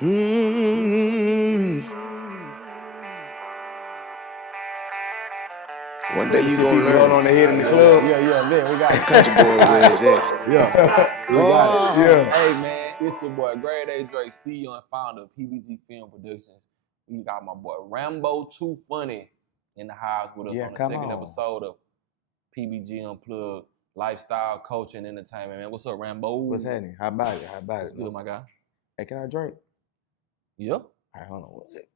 One day you gonna learn. On the head in the club. Yeah, man. We got Country boy, where is that? Yeah, we got it. Yeah. Hey, man, it's your boy, Grade A Drake, CEO and founder of PBG Film Productions. We got my boy Rambo Too Funny in the house with us on the second episode of PBG Unplugged, Lifestyle, Coaching, Entertainment. Man, what's up, Rambo? What's happening? How about it? What's good, my guy? Hey, can I drink? Yep. All right, hold on. What's it?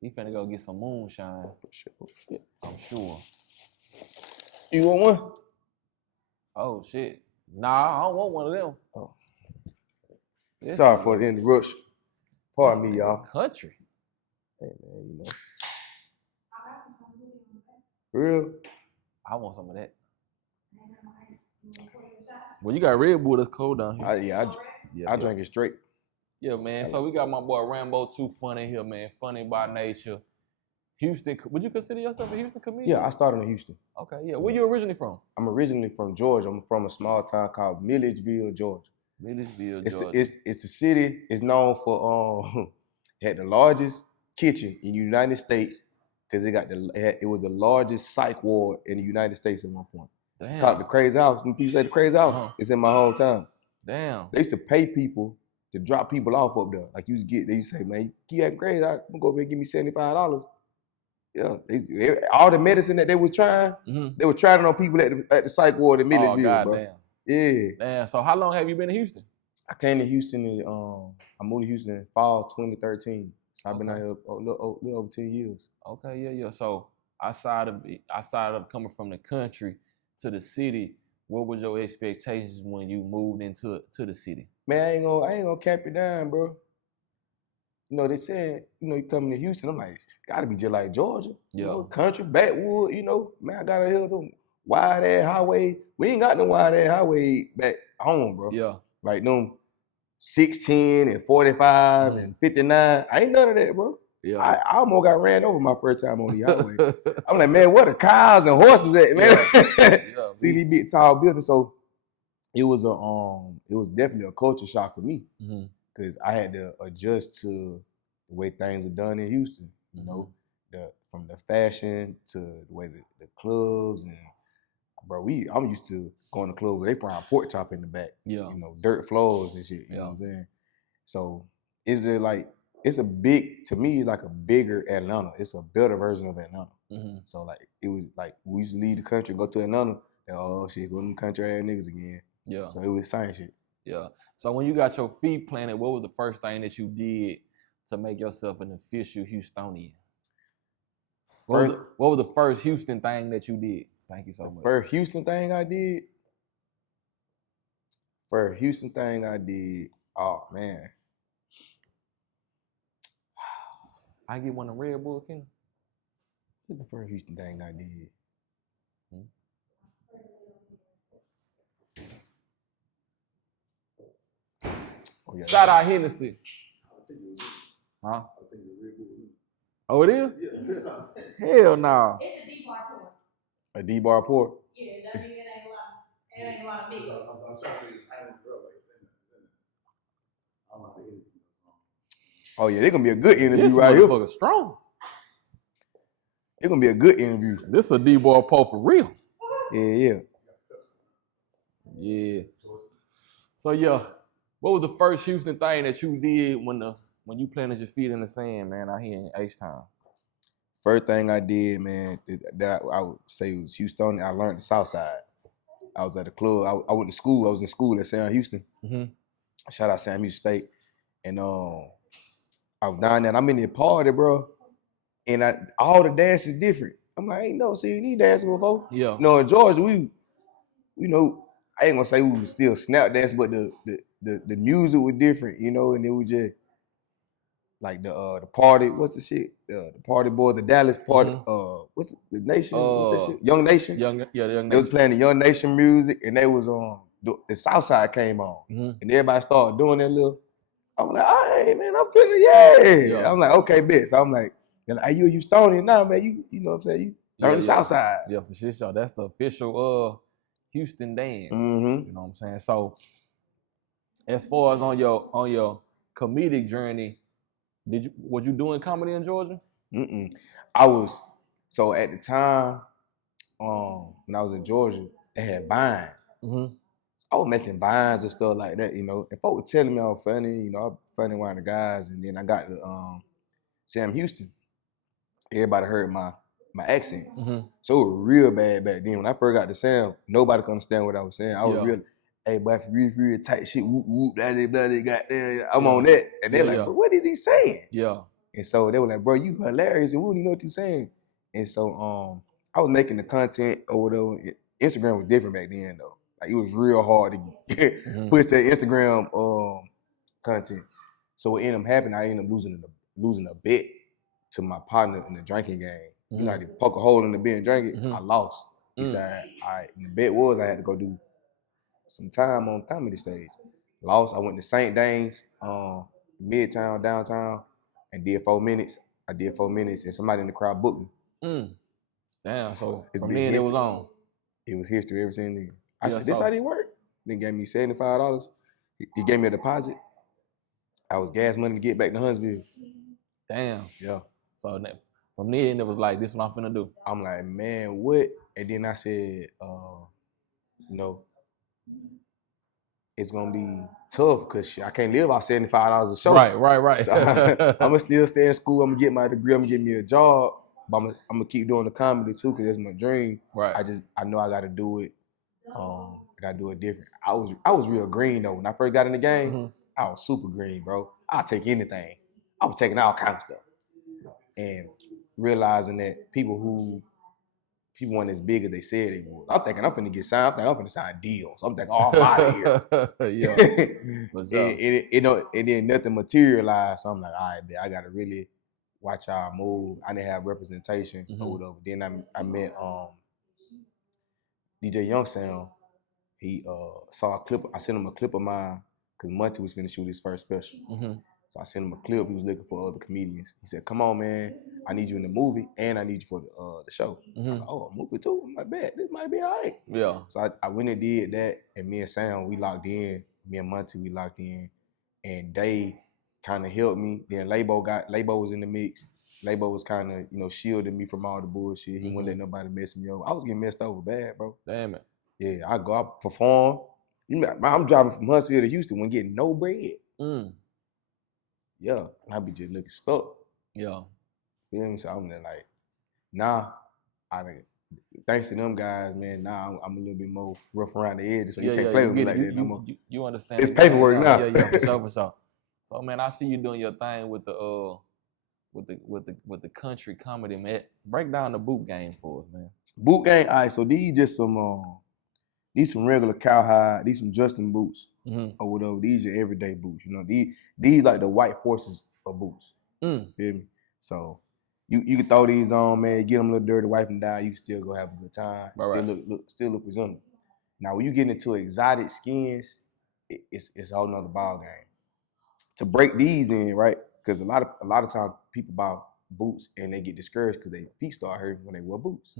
He finna go get some moonshine. Shit. I'm sure. You want one? Oh, shit. Nah, I don't want one of them. Oh. This Sorry for the interruption. Pardon me, y'all. Country. Hey, man, you know. Real? I want some of that. Well, you got Red Bull that's cold down here. I drink it straight. Yeah, man. So we got my boy Rambo Too Funny here, man. Funny by nature. Houston. Would you consider yourself a Houston comedian? Yeah, I started in Houston. Okay, yeah. Where you originally from? I'm originally from Georgia. I'm from a small town called Milledgeville, Georgia. Milledgeville, Georgia. It's a city. It's known for had the largest kitchen in the United States because it was the largest psych ward in the United States at one point. Damn. Called the Crazy House. When people say the Crazy House, it's in my hometown. Damn. They used to pay people to drop people off up there. Like they used to say, man, you keep acting crazy, I'm gonna go over there and give me $75. Yeah, all the medicine that they was trying, they were trying it on people at the psych ward in Milledgeville, bro. Damn. Yeah. Damn. So how long have you been in Houston? I came to Houston I moved to Houston in fall 2013. So I've been out here a little over 10 years. Okay, yeah. So outside of coming from the country to the city, what was your expectations when you moved into the city? Man, I ain't gonna cap it down, bro. You know, they said, you coming to Houston, I'm like, gotta be just like Georgia. Yeah. You know, country, backwood, man, I gotta hear them wide ass highway. We ain't got no wide ass highway back home, bro. Yeah. Like them 610 and 45 and 59. I ain't none of that, bro. Yeah. I almost got ran over my first time on the highway. I'm like, man, where the cows and horses at, man? Yeah, See these big tall buildings. So it was definitely a culture shock for me because I had to adjust to the way things are done in Houston. You know, from the fashion to the way the clubs and bro, I'm used to going to clubs where they frying pork chop in the back. Yeah. Dirt floors and shit. You know what I'm saying? So it's like a bigger Atlanta. It's a better version of Atlanta. So like it was like we used to leave the country, go to Atlanta, and oh shit, go to them country ass niggas again. Yeah. So it was same shit. Yeah. So when you got your feet planted, what was the first thing that you did to make yourself an official Houstonian? What was the first Houston thing that you did? Thank you so much. First Houston thing I did. Oh man. I get one of Red Bull, Ken. What's the first Houston thing I did? Oh, yeah. Shout out Hennessy. Huh? Oh, it is? Yeah. Hell no. It's a D-bar pour. A D-bar pour? Yeah, that means it ain't a lot of mix. I'm trying to say it's high on the road, like it's in there. I don't know how to hit it. Oh yeah, they're gonna be a good interview right here. This strong. It's gonna be a good interview. This a D-bar pour for real. Yeah. So yeah, what was the first Houston thing that you did when you planted your feet in the sand, man, out here in H-Town? First thing I did, man, that I would say was Houston. I learned the South Side. I was at a club. I went to school. I was in school at Sam Houston. Shout out Sam Houston State. And I was down there and I'm in the party, bro. And all the dances different. I'm like, I ain't never seen these dances before. Yeah. In Georgia, I ain't gonna say we was still snap dancing, but the music was different, and it was just like the party, what's the shit? The party boy, the Dallas party, what's the Nation? What's that shit? Young Nation? The Young Nation. They was playing the Young Nation music and they was the South Side came on. And everybody started doing that little. I'm like, hey man, I'm feeling yeah. I'm like, okay, bitch. So I'm like, hey, you Houstonian now, man. You know what I'm saying? You learn the South Side. Yeah, for sure. That's the official Houston dance. You know what I'm saying? So as far as on your comedic journey, was you doing comedy in Georgia? I was, so at the time, when I was in Georgia, they had Vine. I was making vines and stuff like that, you know. And folks were telling me I was funny, you know, I'm funny one of the guys. And then I got to Sam Houston. Everybody heard my accent. So it was real bad back then. When I first got to Sam, nobody could understand what I was saying. I was real, hey, but if you real tight shit, whoop, whoop, blah, blah, blah, goddamn, I'm on that. And they're like, bro, what is he saying? And so they were like, bro, you hilarious, and we don't even know what you're saying. And so I was making the content or whatever. Instagram was different back then, though. Like, it was real hard to push that Instagram content. So what ended up happening, I ended up losing a bet to my partner in the drinking game. You know, I did poke a hole in the bet and drink it. I lost. He said, all right, and the bet was I had to go do some time on comedy stage. Lost. I went to St. Danes, Midtown, downtown, and did 4 minutes. I did 4 minutes, and somebody in the crowd booked me. Damn, so from then it was on. It was history ever since then. I said, this how they work? Then gave me $75. He gave me a deposit. I was gas money to get back to Huntsville. Damn. Yeah. So from then it was like, this is what I'm finna do. I'm like, man, what? And then I said, you know, it's gonna be tough because I can't live off $75 a show. Right. So I'm gonna still stay in school. I'm gonna get my degree. I'm gonna get me a job. But I'm gonna keep doing the comedy too because that's my dream. Right. I know I gotta do it. I gotta do it different. I was real green though. When I first got in the game, I was super green, bro. I'll take anything. I was taking all kinds of stuff. And realizing that people weren't as big as they said they would. I'm thinking I'm finna get signed. I'm finna sign deals. I'm thinking, oh, I'm out of here. And then nothing materialized. So I'm like, all right, man, I gotta really watch how I move. I didn't have representation or whatever. Then I met DJ Young Sound. He saw a clip. I sent him a clip of mine because Monty was finna shoot his first special. So I sent him a clip. He was looking for other comedians. He said, come on, man. I need you in the movie and I need you for the show. I'm like, oh, a movie too? I'm like, bet. This might be all right. Yeah. So I went and did that. And me and Sam, we locked in. Me and Monty, we locked in. And they kind of helped me. Then Labo was in the mix. Labo was kind of, you know, shielding me from all the bullshit. He wouldn't let nobody mess me over. I was getting messed over bad, bro. Damn it. Yeah, I go out perform. You know, I'm driving from Huntsville to Houston when getting no bread. Yeah, and I be just looking stuck. Yeah. You know what I'm saying? I'm there like, nah, thanks to them guys, man, now I'm a little bit more rough around the edges, so you can't play with me like that no more. You understand. It's paperwork now. Yeah, for sure. So man, I see you doing your thing with the country comedy, man. Break down the boot game for us, man. Boot game, all right, so these just some regular cowhide, these some Justin boots or whatever. These are everyday boots, you know. These like the white horses of boots. Feel me? So you can throw these on, man, get them a little dirty, wipe them down, you can still go have a good time. Still look presentable. Now when you get into exotic skins, it's a whole nother ball game. To break these in, right? Because a lot of times people buy boots and they get discouraged because their feet start hurting when they wear boots.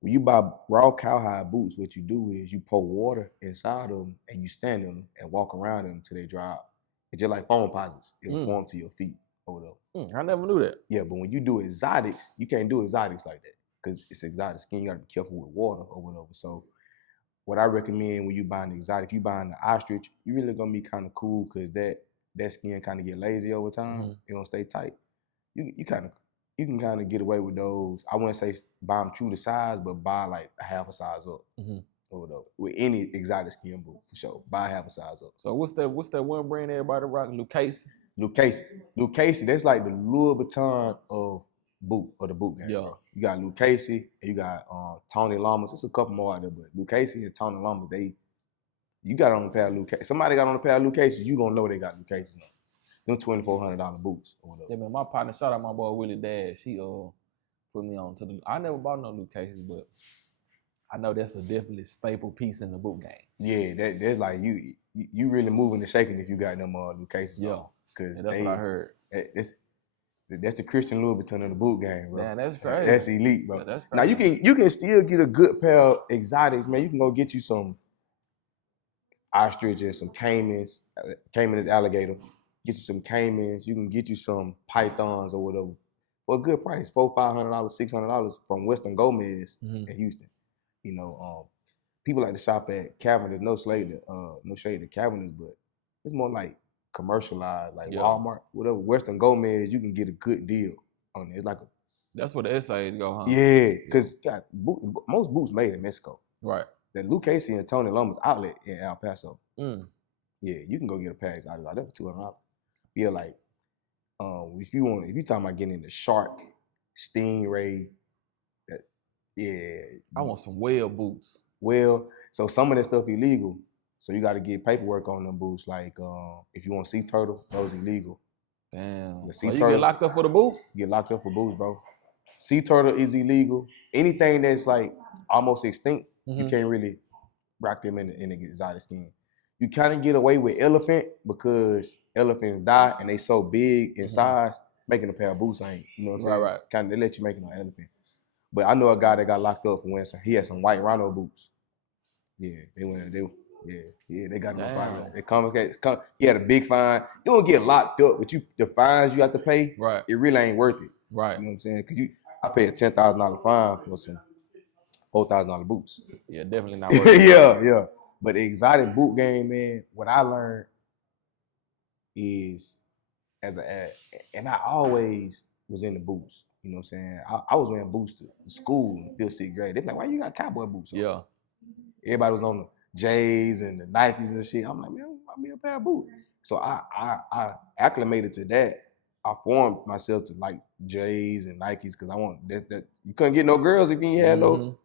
When you buy raw cowhide boots, what you do is you pour water inside them and you stand them and walk around them until they dry out. It's just like foam posits. It'll form to your feet or whatever. I never knew that. Yeah, but when you do exotics, you can't do exotics like that because it's exotic skin. You got to be careful with water or whatever. So what I recommend when you buying the exotic, if you buying the ostrich, you really gonna be kind of cool because that skin kind of get lazy over time. It don't stay tight. You can kind of get away with those. I wouldn't say buy them true to size, but buy like a half a size up or whatever. With any exotic skin boot, for sure. Buy half a size up. So what's that one brand everybody rocking? Luke Casey, that's like the Louis Vuitton of the boot game. Yeah. You got Luke Casey and you got Tony Lamas. There's a couple more out there, but Luke Casey and Tony Lamas, you got on a pair of Luke Casey. Somebody got on a pair of Luke Casey, you gonna know they got Luke Casey on. Them $2,400 boots or whatever. Yeah, man, my partner, shout out my boy Willie Dad. She put me on to I never bought no Luke Cases, but I know that's a definitely staple piece in the boot game. Yeah, that's like you really moving and shaking if you got them Luke Cases. Yeah, because that's what I heard. That's the Christian Louis Vuitton of the boot game, bro. Man, that's crazy. That's elite, bro. Yeah, that's now you can still get a good pair of exotics, man. You can go get you some ostrich and some Cayman is alligator. get you some caimans, you can get you some pythons or whatever for a good price, $400, $500, $600 from Western Gomez in Houston. You know, people like to shop at Cavendish. No shade to Cavendish, but it's more like commercialized, like Walmart, whatever. Western Gomez, you can get a good deal on it. It's like that's where the essays go, huh? Yeah, because most boots made in Mexico. Right. The Luke Casey and Tony Lomas outlet in El Paso. Yeah, you can go get a package out of that for $200. Yeah, like if you talking about getting into shark, stingray, I want some whale boots. Well, so some of that stuff illegal. So you got to get paperwork on them boots. Like if you want sea turtle, those illegal. Damn. The sea you turtle, get locked up for the boot? Get locked up for boots, bro. Sea turtle is illegal. Anything that's like almost extinct, you can't really rock them in the exotic skin. You kind of get away with elephant because elephants die and they so big in size, making a pair of boots ain't, you know what I'm saying? Right. Kind of they let you make it on elephant. But I know a guy that got locked up for wearing he had some white rhino boots. Yeah, they got no fine. He had a big fine. You don't get locked up, but the fines you have to pay, it really ain't worth it. Right. You know what I'm saying? Because I paid a $10,000 fine for some $4,000 boots. Yeah, definitely not worth it. Yeah. But the exotic boot game, man, what I learned is and I always was in the boots. You know what I'm saying? I was wearing boots to school in 5th, 6th grade. They be like, why you got cowboy boots on? Yeah. Everybody was on the J's and the Nikes and shit. I'm like, man, I need a pair of boots. So I acclimated to that. I formed myself to like J's and Nikes because I want that. You couldn't get no girls if you ain't had no.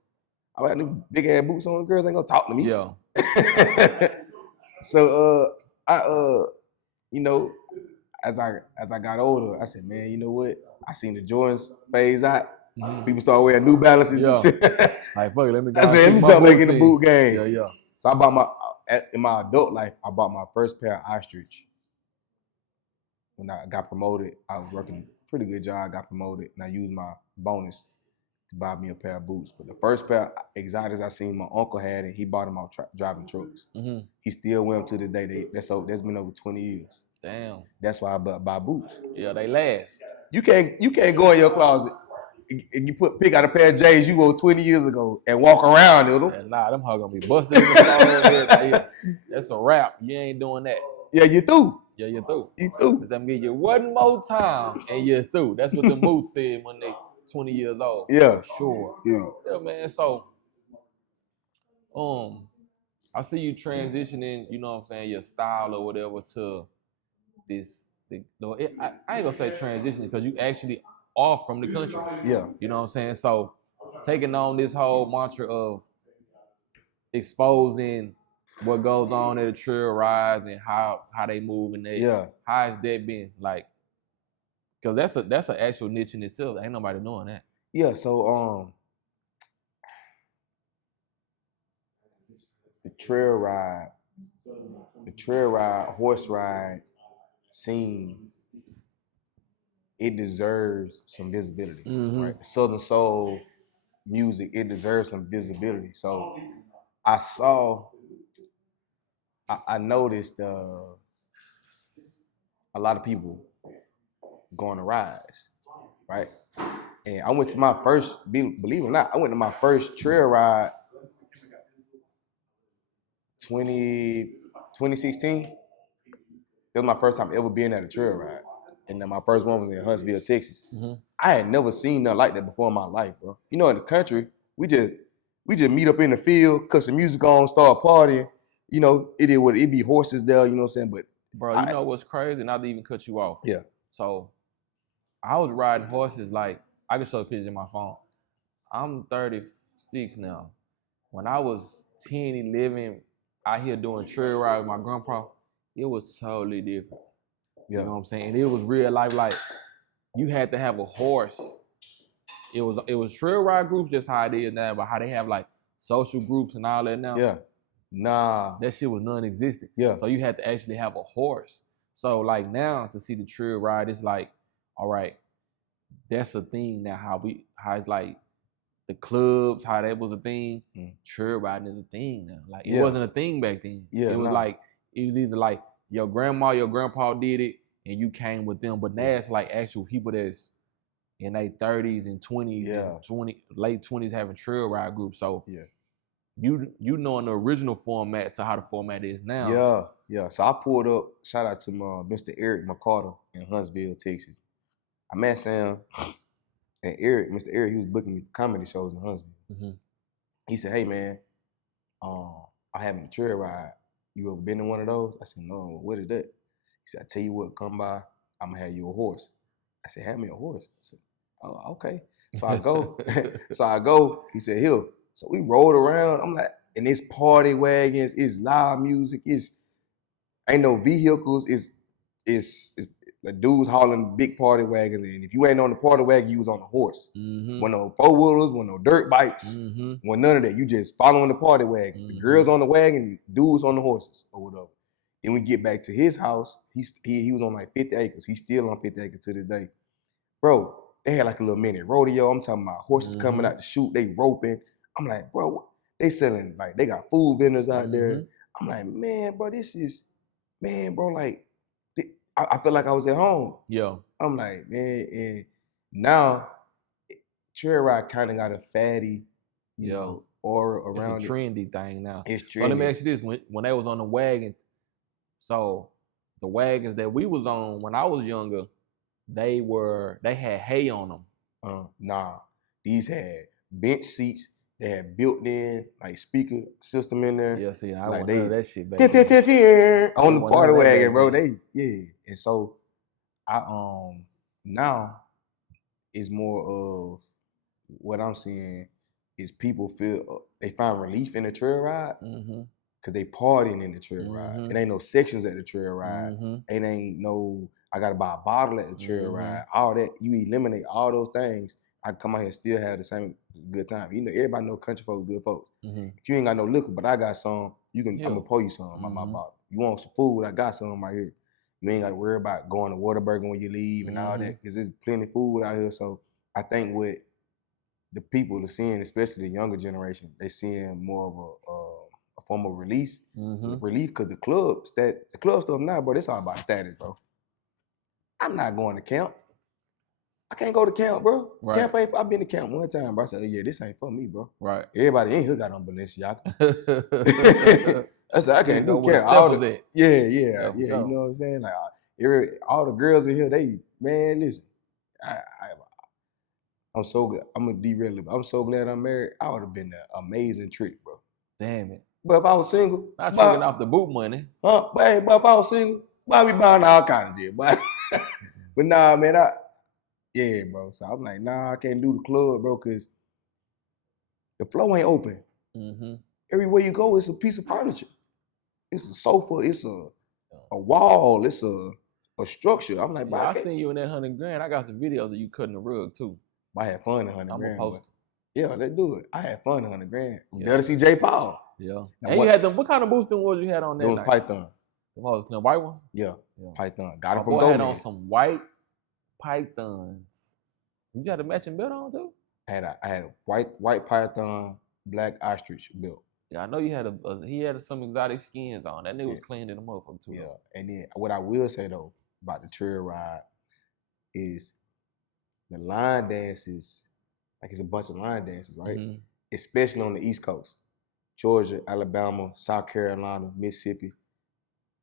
I had them big ass boots on. Girls ain't gonna talk to me. Yeah. So you know, as I got older, I said, man, you know what? I seen the Jordans phase out. People start wearing New Balances. Yeah. And shit. Like, fuck it, let me start making the boot game. Yeah. So I bought in my adult life, I bought my first pair of ostrich. When I got promoted, I was working a pretty good job. I got promoted, and I used my bonus to buy me a pair of boots. But the first pair of exotics I seen my uncle had, and he bought them out driving trucks. He still wear them to this day. That's been over 20 years. Damn. That's why I buy boots. Yeah, they last. You can't go in your closet and you pick out a pair of J's you wore 20 years ago and walk around in them. Yeah, nah, them hugs gonna be busted in the floor. That's a wrap. You ain't doing that. Yeah, you through. Yeah, you're through. You through. Cause I'm gonna give you one more time and you're through. That's what the boots said when they 20 years old. Yeah. For sure. Yeah, man. So, I see you transitioning, you know what I'm saying, your style or whatever to this. I ain't gonna say transition because you actually are from the country. Yeah. You know what I'm saying? So, taking on this whole mantra of exposing what goes on at the trail rides and how they move and how has that been like? Because that's an actual niche in itself. Ain't nobody doing that. Yeah. So the trail ride, horse ride scene, it deserves some visibility. Right? The Southern Soul music, it deserves some visibility. So I noticed a lot of people going to rides, right? And I went to my first, believe it or not, I went to my first trail ride 2016. That was my first time ever being at a trail ride. And then my first one was in Huntsville, Texas. I had never seen nothing like that before in my life, bro. You know, in the country, we just meet up in the field, cut some music on, start partying. You know, it be horses there, you know what I'm saying? But bro, you know what's crazy? Not to even cut you off. Yeah. So I was riding horses like, I can show pictures in my phone. I'm 36 now. When I was 10, 11, out here doing trail ride with my grandpa, it was totally different. Yeah. You know what I'm saying? And it was real life, like you had to have a horse. It was trail ride groups just how it is now, but how they have like social groups and all that now. Yeah. Nah. That shit was non-existent. Yeah. So you had to actually have a horse. So like now to see the trail ride, it's like, all right, that's a thing now. How it's like the clubs, how that was a thing. Trail riding is a thing now. Like it wasn't a thing back then. Yeah. It was like, it was either like your grandma, your grandpa did it, and you came with them. But now it's like actual people that's in their 30s and 20s and late 20s having trail ride groups. So you knowing the original format to how the format is now. Yeah. So I pulled up, shout out to Mr. Eric McCarter in Huntsville, Texas. I met Sam and Eric, Mr. Eric, he was booking me comedy shows in Huntsville. Mm-hmm. He said, hey man, I having a trail ride. You ever been in one of those? I said, no, what is that? He said, I tell you what, come by, I'm gonna have you a horse. I said, have me a horse. I said, oh, okay. So I go. He said, here. So we rode around. I'm like, and it's party wagons, it's loud music, ain't no vehicles, it's the dudes hauling big party wagons, and if you ain't on the party wagon, you was on the horse. Mm-hmm. When no four-wheelers, when no dirt bikes, when none of that. You just following the party wagon. Mm-hmm. The girls on the wagon, dudes on the horses or whatever. And we get back to his house. He was on like 50 acres. He's still on 50 acres to this day. Bro, they had like a little mini rodeo. I'm talking about horses coming out to shoot. They roping. I'm like, bro, they selling, like, they got food vendors out there. I'm like, man, bro, like, I feel like I was at home. Yeah. I'm like, man, and now trail ride kind of got a fatty, you know, aura around it. It's a trendy thing now. It's trendy. So let me ask you this: when they was on the wagon, so the wagons that we was on when I was younger, they had hay on them. Nah, these had bench seats. They had built-in like speaker system in there. Yeah, see, I want that shit back on the party wagon, bro. And so I now it's more of what I'm seeing is people feel they find relief in the trail ride because they partying in the trail ride. It ain't no sections at the trail ride. It ain't no I gotta buy a bottle at the trail ride. All that you eliminate all those things. I come out here and still have the same good time. You know, everybody know country folks, good folks. If you ain't got no liquor, but I got some, I'm gonna pour you some my bottle. You want some food? I got some right here. You ain't got to worry about going to Whataburger when you leave and all that, because there's plenty of food out here. So I think what the people are seeing, especially the younger generation, they're seeing more of a form of release, relief, because the club stuff now, bro, it's all about status, bro. I'm not going to camp. I can't go to camp, bro. Right. Camp ain't. I've been to camp one time, bro. I said, yeah, this ain't for me, bro. Right. Everybody in here got on Balenciaga. I said, I can't do camp. Yeah. You know what I'm saying? Like all the girls in here, man, listen. I'm so good. I'm gonna derail it. I'm so glad I'm married. I would have been an amazing trick, bro. Damn it. But if I was single, not tricking off the boot money. But if I was single, I'd be buying all kinds of shit. But nah, man, yeah, bro. So I'm like, nah, I can't do the club, bro, because the flow ain't open. Everywhere you go, it's a piece of furniture. It's a sofa. It's a wall. It's a structure. I'm like, bro, I seen you in that $100,000. I got some videos of you cutting the rug too. I had fun in $100,000. I'm gonna post it. Yeah, let's do it. I had fun in $100,000. There to see J. Paul. Yeah. Now, and you had them. What kind of boosting was you had on that? Those Python. The white ones? Yeah. Python. Got it from Go. Had on some white Pythons. Did you have a matching belt on too? I had a white Python, black ostrich belt. Yeah, I know you had he had some exotic skins on. That nigga was clean in the motherfucker too. Yeah, and then what I will say though about the trail ride is the line dances, like it's a bunch of line dances, right? Especially on the East Coast, Georgia, Alabama, South Carolina, Mississippi.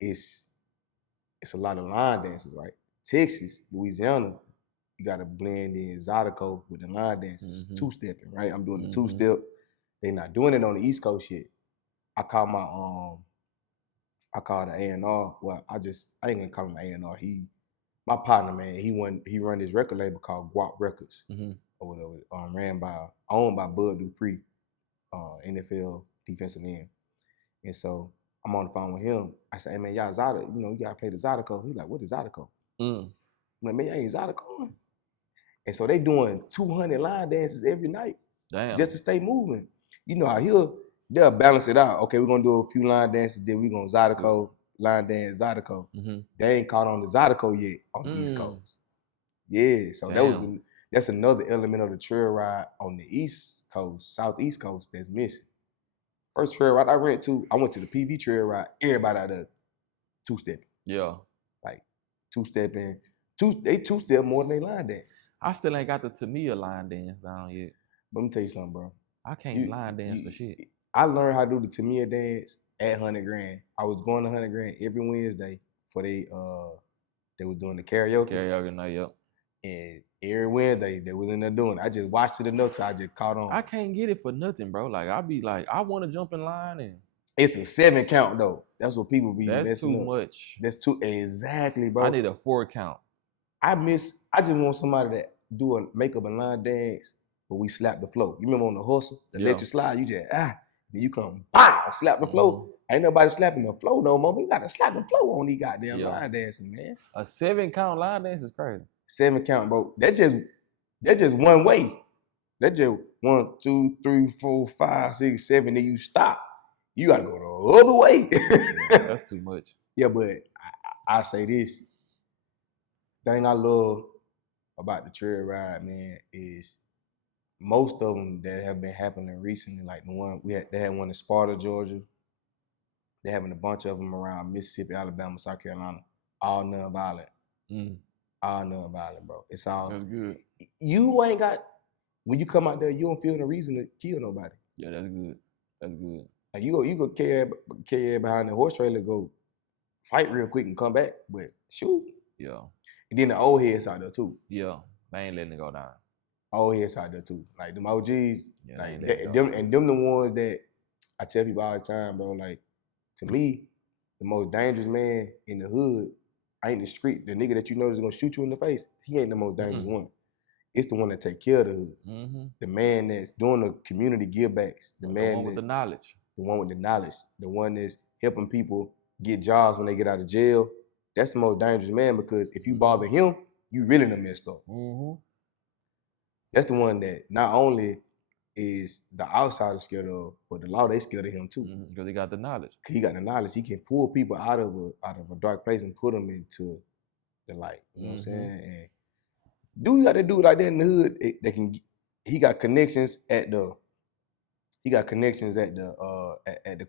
It's a lot of line dances, right? Texas, Louisiana, you got to blend in Zydeco with the line dances, two-stepping, right? I'm doing the two-step. They not doing it on the East Coast yet. I call the A&R. Well, I ain't gonna call him A&R. My partner, man, he run this record label called Guap Records, or whatever, owned by Bud Dupree, NFL defensive end. And so I'm on the phone with him. I said, hey man, y'all Zydeco, you gotta play the Zydeco. He's like, what is Zydeco? I'm like, man, ain't Zydeco. And so they doing 200 line dances every night. Damn. Just to stay moving. You know how they'll balance it out. Okay, we're gonna do a few line dances, then we're gonna Zydeco, line dance, Zydeco. They ain't caught on the Zydeco yet on the East Coast. Yeah, so that's another element of the trail ride on the East Coast, Southeast Coast that's missing. First trail ride I went to the PV trail ride, everybody out there two-stepping. Yeah. Like two-stepping. They two-step more than they line dance. I still ain't got the Tamia line dance down yet. But let me tell you something, bro. I can't line dance for shit. I learned how to do the Tamia dance at 100 grand. I was going to 100 grand every Wednesday for they was doing the karaoke. Karaoke night, yep. And every Wednesday they was in there doing it. I just watched it enough till I just caught on. I can't get it for nothing, bro. Like I be like, I want to jump in line and it's a 7 count though. That's what people be. That's too much. That's too exactly, bro. I need a 4 count. I just want somebody that do a makeup and line dance, but we slap the flow. You remember on the hustle, the electric slide, you just then you come slap the flow. Ain't nobody slapping the flow no more. We gotta slap the flow on these goddamn line dancing, man. A 7 count line dance is crazy. 7 count, bro. That just one way. That just 1, 2, 3, 4, 5, 6, 7. Then you stop. You gotta go the other way. That's too much. Yeah, but I say this. Thing I love about the trail ride, man, is most of them that have been happening recently, like the one they had one in Sparta, Georgia. They're having a bunch of them around Mississippi, Alabama, South Carolina, all non-violent. All non-violent, bro. It's all that's good. You ain't got when you come out there, you don't feel no reason to kill nobody. Yeah, that's good. That's good. Like you go carry behind the horse trailer, go fight real quick and come back, but shoot. Yeah. And then the old heads out there too. Yeah, they ain't letting it go down. Old heads out there too. Like them OGs, yeah, like them the ones that I tell people all the time, bro. Like to me, the most dangerous man in the hood ain't the street. The nigga that you know is gonna shoot you in the face. He ain't the most dangerous one. It's the one that take care of the hood. The man that's doing the community givebacks. The one with the knowledge. The one with the knowledge. The one that's helping people get jobs when they get out of jail. That's the most dangerous man because if you bother him, you really done messed up. That's the one that not only is the outsider scared of, but the law they scared of him too. Because he got the knowledge. He got the knowledge. He can pull people out of a dark place and put them into the light. You know what I'm saying? And dude, you got to do it like that in the hood. He got connections at the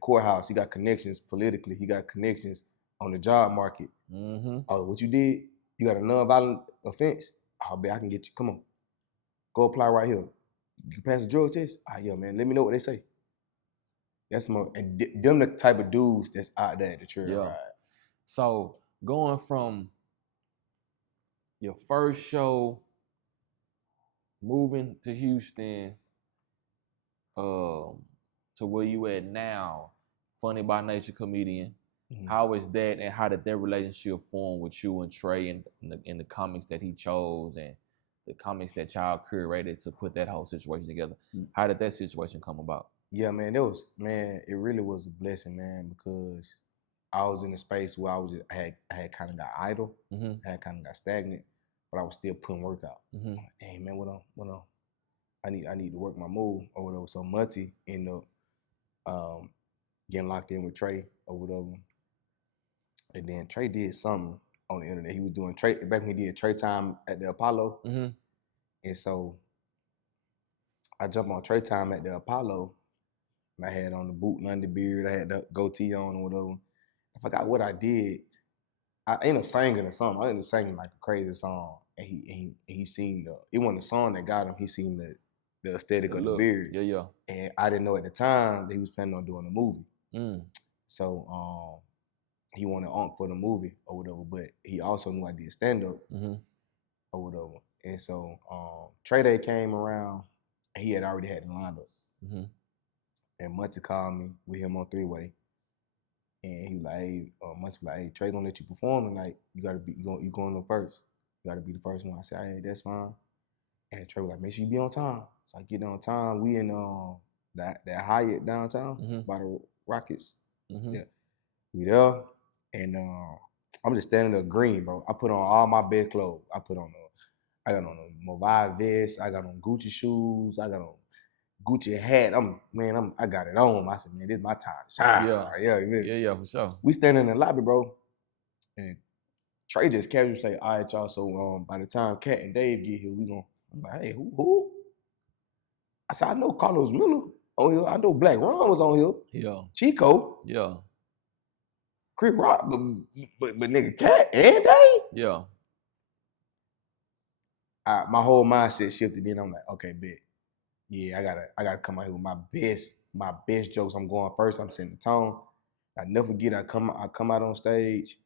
courthouse. He got connections politically. He got connections on the job market. Oh, what you did? You got a non-violent offense? I'll bet I can get you. Come on, go apply right here. You pass the drug test? Yeah, man. Let me know what they say. That's more. And them the type of dudes that's out there at the trail ride. So going from your first show, moving to Houston, to where you at now, funny by nature comedian. How is that, and how did that relationship form with you and Trey and the comics that he chose and the comics that y'all curated to put that whole situation together? How did that situation come about? Yeah, man, it really was a blessing, man, because I was in a space where I had kind of got idle, I had kind of got stagnant, but I was still putting work out. Hey, man, what on? I need to work my move or whatever. So Monty ended up getting locked in with Trey or whatever. And then Trey did something on the internet. He was doing Trey back when he did Trey time at the Apollo. And so I jumped on Trey time at the Apollo. And I had on the boot and under beard. I had the goatee on or whatever. I forgot what I did. I ended up singing a song. I ended up singing like a crazy song. And he seen it wasn't the song that got him. He seen the aesthetic of the beard. Yeah. And I didn't know at the time that he was planning on doing a movie. So he wanted Unc for the movie or whatever, but he also knew I did stand-up or whatever. And so Trey Day came around and he had already had the lineup. And Muncie called me with him on three-way. And he was like, hey, Muncie was like, hey, Trey gonna let you perform tonight. You going up first. You gotta be the first one. I said, hey, that's fine. And Trey was like, make sure you be on time. So I get on time. We in that Hyatt downtown by the Rockets. Yeah. We there. And I'm just standing there green, bro. I put on all my bed clothes. I got on a Movai vest. I got on Gucci shoes. I got on Gucci hat. I got it on. I said, man, this is my time to shine. Yeah, for sure. We standing in the lobby, bro. And Trey just casually say, all right, y'all. So by the time Kat and Dave get here, we gonna. I'm like, hey, who? I said, I know Carlos Miller on here. I know Black Ron was on here. Yeah. Chico. Yeah. Chris Rock, but nigga, Cat and Dave. Yeah. My whole mindset shifted. Then I'm like, okay, bet. Yeah, I gotta come out here with my best jokes. I'm going first. I'm setting the tone. I never forget. I come out on stage,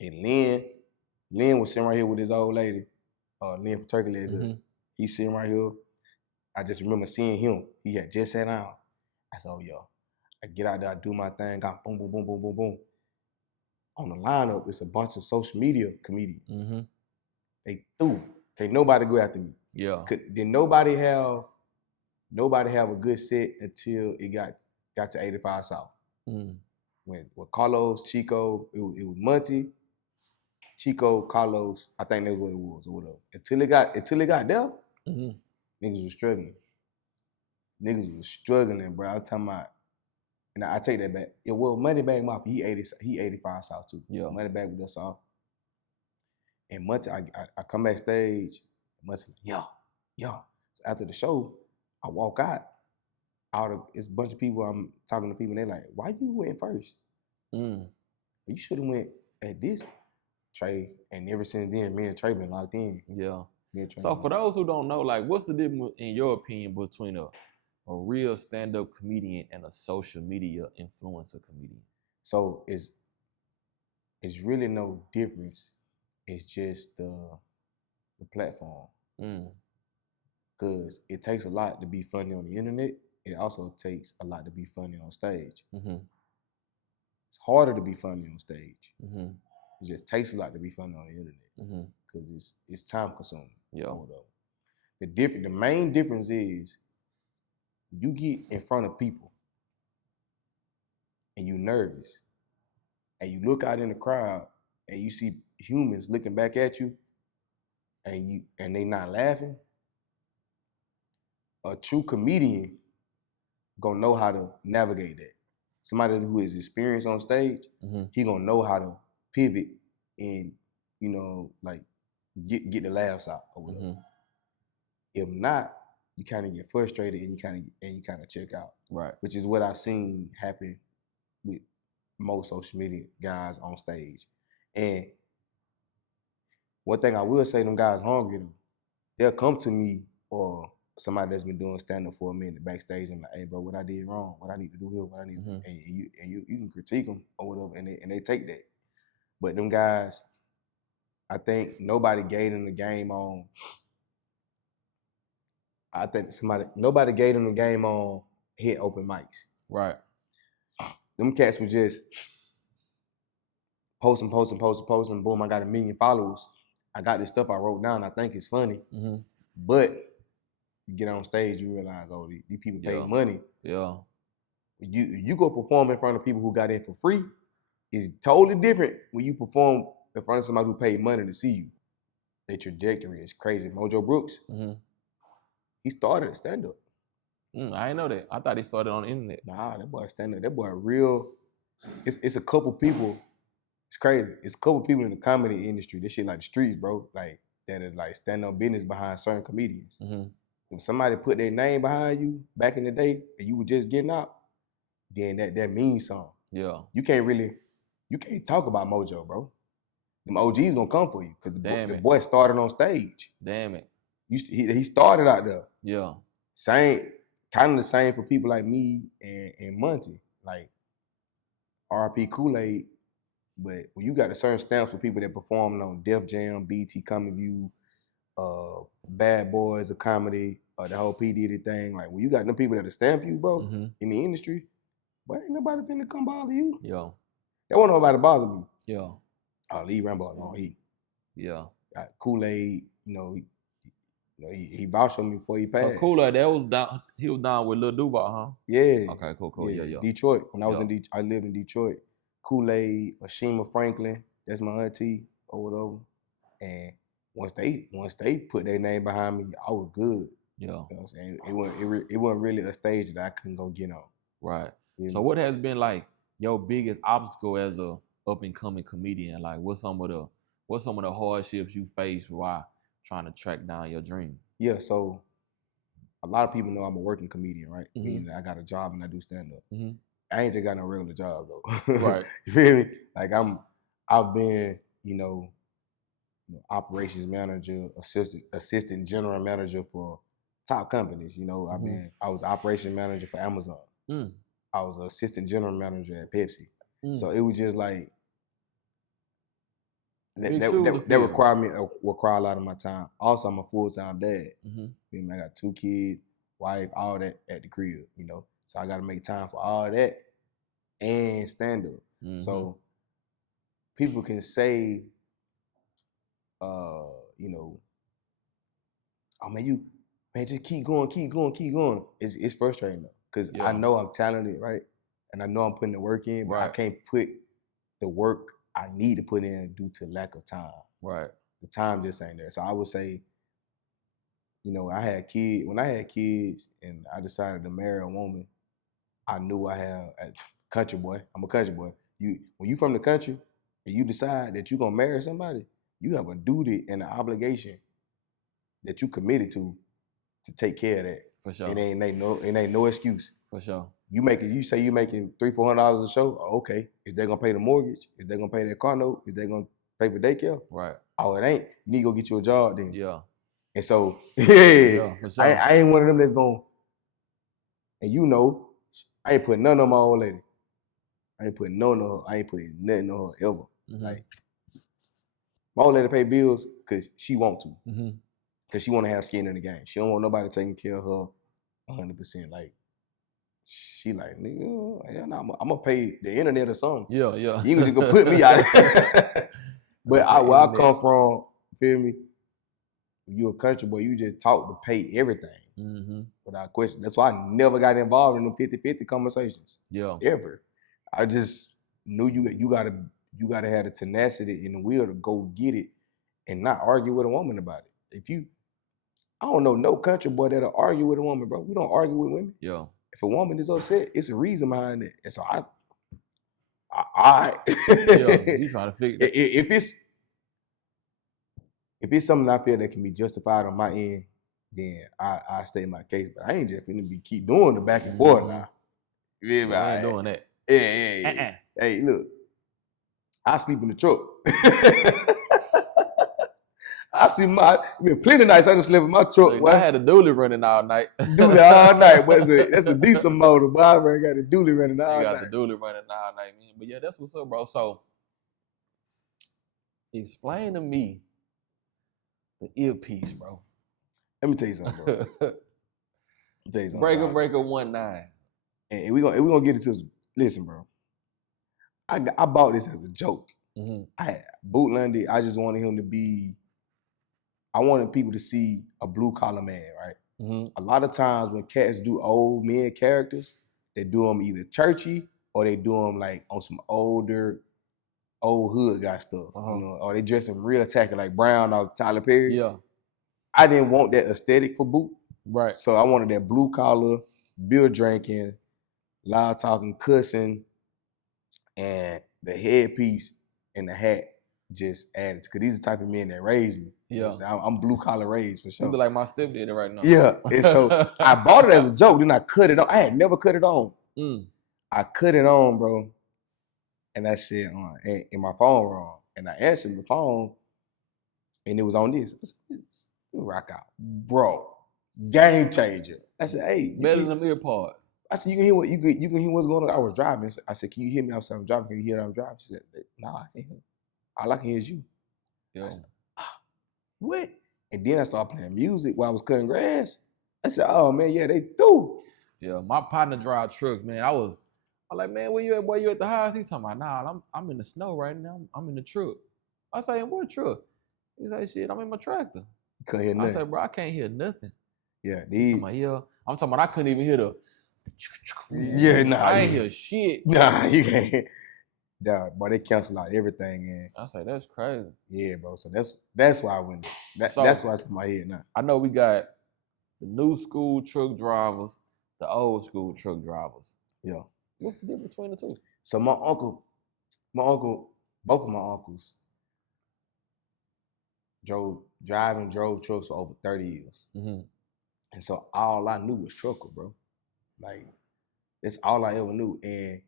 and Lynn was sitting right here with his old lady, Lynn from Turkey Leg. Mm-hmm. He's sitting right here. I just remember seeing him. He had just sat down. I said, oh, yo. I get out there, I do my thing, got boom, boom, boom, boom, boom, boom. On the lineup, it's a bunch of social media comedians. Mm-hmm. They threw. Can't nobody go after me. Yeah. Did nobody have a good set until it got to 85 South. Mm. When Carlos, Chico, it was Monty, Chico, Carlos, I think that's what it was or whatever. Until it got there, mm-hmm. Niggas was struggling. Bro. I was talking about, and I take that back. Yeah, well, Moneybag Mafia, he 85 South too. Yeah. Moneybag with us all. And Monty, I come backstage, Monty, yo. So after the show, I walk out. It's a bunch of people, I'm talking to people, and they're like, why you went first? You should have went at this, Trey. And ever since then, me and Trey been locked in. Yeah. So for those who don't know, like, what's the difference, in your opinion, between a real stand-up comedian and a social media influencer comedian? So it's really no difference. It's just the platform. Because it takes a lot to be funny on the internet. It also takes a lot to be funny on stage. Mm-hmm. It's harder to be funny on stage. Mm-hmm. It just takes a lot to be funny on the internet because it's time consuming. Yeah. The main difference is you get in front of people and you're nervous and you look out in the crowd and you see humans looking back at you and they not laughing. A true comedian gonna know how to navigate that. Somebody who is experienced on stage, he gonna know how to pivot and, like get the laughs out or whatever. Mm-hmm. If not, you kind of get frustrated and you kind of check out. Right. Which is what I've seen happen with most social media guys on stage. And one thing I will say, them guys hungry though. They'll come to me or somebody that's been doing stand-up for a minute backstage and like, hey bro, what I did wrong, what I need to do here, what I need to do. And you can critique them or whatever, and they take that. But them guys, I think nobody gave them the game on. Nobody gave them the game on hit open mics. Right. Them cats were just posting. Boom, I got 1 million followers. I got this stuff I wrote down. I think it's funny. Mm-hmm. But you get on stage, you realize, oh, these people pay money. Yeah. You go perform in front of people who got in for free. It's totally different when you perform in front of somebody who paid money to see you. Their trajectory is crazy. Mojo Brooks, he started a stand-up. I didn't know that. I thought he started on the internet. Nah, that boy stand-up. That boy real. It's a couple people. It's crazy. It's a couple people in the comedy industry. This shit like the streets, bro. Like that is like stand-up business behind certain comedians. Mm-hmm. If somebody put their name behind you back in the day and you were just getting out, then that means something. Yeah. You can't talk about Mojo, bro. Them OGs gonna come for you because the boy started on stage. Damn it. He started out there. Yeah. Kind of the same for people like me and Monty. Like RP Kool-Aid. But when you got a certain stamps for people that performing on Def Jam, BT Comedy View, Bad Boys of Comedy, the whole P. Diddy thing, like when you got them people that stamp you, bro, in the industry, but ain't nobody finna come bother you. Yeah. There wasn't nobody bother me. Yeah. I'll leave Rambo alone. He got Kool-Aid, he vouched for me before he passed. So Kool-Aid, he was down with Lil Duval, huh? Yeah. Okay, cool. Yeah. Detroit. When I was I lived in Detroit. Kool-Aid, Ashima Franklin, that's my auntie or whatever. And once they put their name behind me, I was good. Yeah. You know what I'm saying? It wasn't really a stage that I couldn't go get on. Right. So what has been like your biggest obstacle as a up and coming comedian? Like what's some of the hardships you face while trying to track down your dream? Yeah, so a lot of people know I'm a working comedian, right? Meaning I got a job and I do stand-up. Mm-hmm. I ain't just got no regular job though. Right. You feel me? Like I've been, operations manager, assistant general manager for top companies. I was operation manager for Amazon. I was an assistant general manager at Pepsi. So it was just like that require a lot of my time. Also, I'm a full-time dad. I got 2 kids, wife, all that at the crib, So I got to make time for all that and stand up. So people can say, oh man, just keep going. It's frustrating though, because I know I'm talented, right? And I know I'm putting the work in, but I can't put the work I need to put in due to lack of time. Right. The time just ain't there. So I would say, when I had kids and I decided to marry a woman, I knew I had a country boy. I'm a country boy. When you from the country and you decide that you're gonna marry somebody, you have a duty and an obligation that you committed to take care of that. For sure. It ain't no excuse. For sure. You say you making $300-400 a show. Oh, okay. If they're gonna pay the mortgage, if they're gonna pay their car note, if they're gonna pay for daycare, right? Oh, it ain't. You need to go get you a job then. Yeah. And so, for sure. I ain't one of them that's gonna. And I ain't putting nothing on my old lady. I ain't putting nothing on her ever. Like, my old lady pay bills because she want to. Because she want to have skin in the game. She don't want nobody taking care of her 100%. Like, she like, nigga, hell no, I'm gonna pay the internet or something. Yeah. You just gonna put me out. But where I come from, feel me? You a country boy, you just taught to pay everything without question. That's why I never got involved in them 50-50 conversations. Yeah. Ever. I just knew you gotta have the tenacity and the will to go get it and not argue with a woman about it. I don't know no country boy that'll argue with a woman, bro. We don't argue with women. Yeah. If a woman is upset, it's a reason behind it. And so all right. Yeah, you trying to figure that. If it's something I feel that can be justified on my end, then I state my case. But I ain't just finna keep doing the back and forth now. Yeah, I ain't doing that. Yeah. Hey, look, I sleep in the truck. I see plenty nights I just sleep in my truck. Look, I had a dually running all night. Dually all night, but that's a decent motor. But I already got a dually running all night. You got the dually running all night, man. But yeah, that's what's up, bro. So, explain to me the earpiece, bro. Let me tell you something, bro. Breaker 19. And we gonna get into this. Listen, bro. I bought this as a joke. I had Bootlandy. I just wanted him to be. I wanted people to see a blue collar man, right? A lot of times when cats do old men characters, they do them either churchy or they do them like on some old hood guy stuff, or they dress him real tacky like Brown or Tyler Perry. Yeah. I didn't want that aesthetic for Boot. Right. So I wanted that blue collar, beer drinking, loud talking, cussing, and the headpiece and the hat just added. Because these are the type of men that raised me. Yeah. I'm blue collar raised for sure. You look like my stepdaddy right now. Yeah. And so I bought it as a joke. Then I cut it on. I had never cut it on. I cut it on, bro. And I said, in my phone wrong. And I answered the phone, and it was on this. I said, rock out. Bro, game changer. I said, hey. Better than the ear part. I said, you can hear what's going on. I was driving. I said, can you hear me outside? I'm driving. Can you hear that I'm driving? She said, nah, I can't hear. All I can hear is you. Yeah. I said, what? And then I started playing music while I was cutting grass. I said, oh man, yeah, they do. Yeah, my partner drive trucks, man. I'm like, man, where you at, boy? You at the house? He talking about, nah, I'm in the snow right now. I'm in the truck. I say, what truck? He say, shit, I'm in my tractor. Couldn't hear nothing. I said, bro, I can't hear nothing. Yeah, I'm talking about I couldn't even hear the. Yeah, nah. I ain't hear shit. Nah, you can't. Yeah, boy, they cancel out everything, and I say that's crazy. Yeah, bro. So that's why I went. That's why it's in my head now. I know we got the new school truck drivers, the old school truck drivers. Yeah. What's the difference between the two? So both of my uncles drove trucks for over 30 years. And so all I knew was trucker, bro. Like, That's all I ever knew. And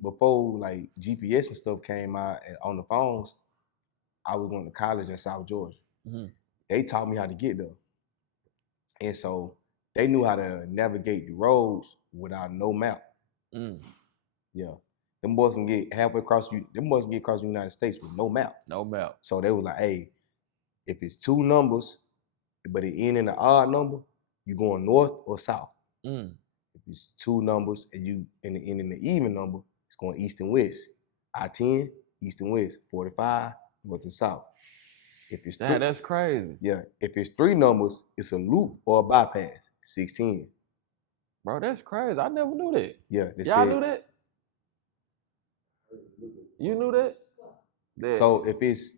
before like GPS and stuff came out and on the phones, I was going to college in South Georgia. Mm-hmm. They taught me how to get there. And so they knew how to navigate the roads without no map. Mm. Yeah. Them boys can get halfway across the United States with no map. No map. So they was like, hey, if it's two numbers, but it end in an odd number, you going north or south. Mm. If it's two numbers and you end in the even number, it's going east and west. I-10, east and west. 45, north and south. If it's that's crazy. Yeah. If it's three numbers, it's a loop or a bypass. 16. Bro, that's crazy. I never knew that. Yeah. Y'all knew that? You knew that? So if it's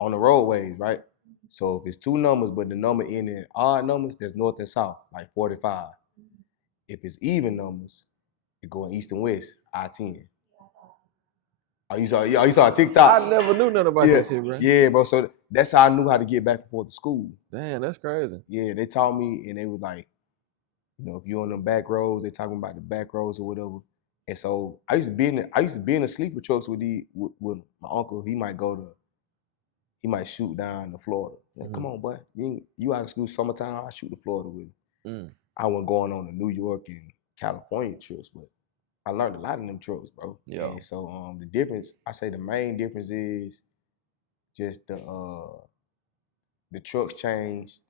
on the roadways, right? So if it's two numbers, but the number ending in odd numbers, there's north and south, like 45. If it's even numbers, it going east and west, I-10. Oh, you saw TikTok? I never knew nothing about that shit, bro. Yeah, bro. So that's how I knew how to get back and forth to school. Damn, that's crazy. Yeah, they taught me, and they was like, you know, if you're on them back roads, they talking about the back roads or whatever. And so I used to be in the sleeper trucks with my uncle. He might shoot down to Florida. Like, come on, boy. You out of school summertime, I'll shoot to Florida with him. I wasn't going on the New York and California trips, but I learned a lot in them trucks, bro. Yeah. And so the difference, I say the main difference is just the trucks changed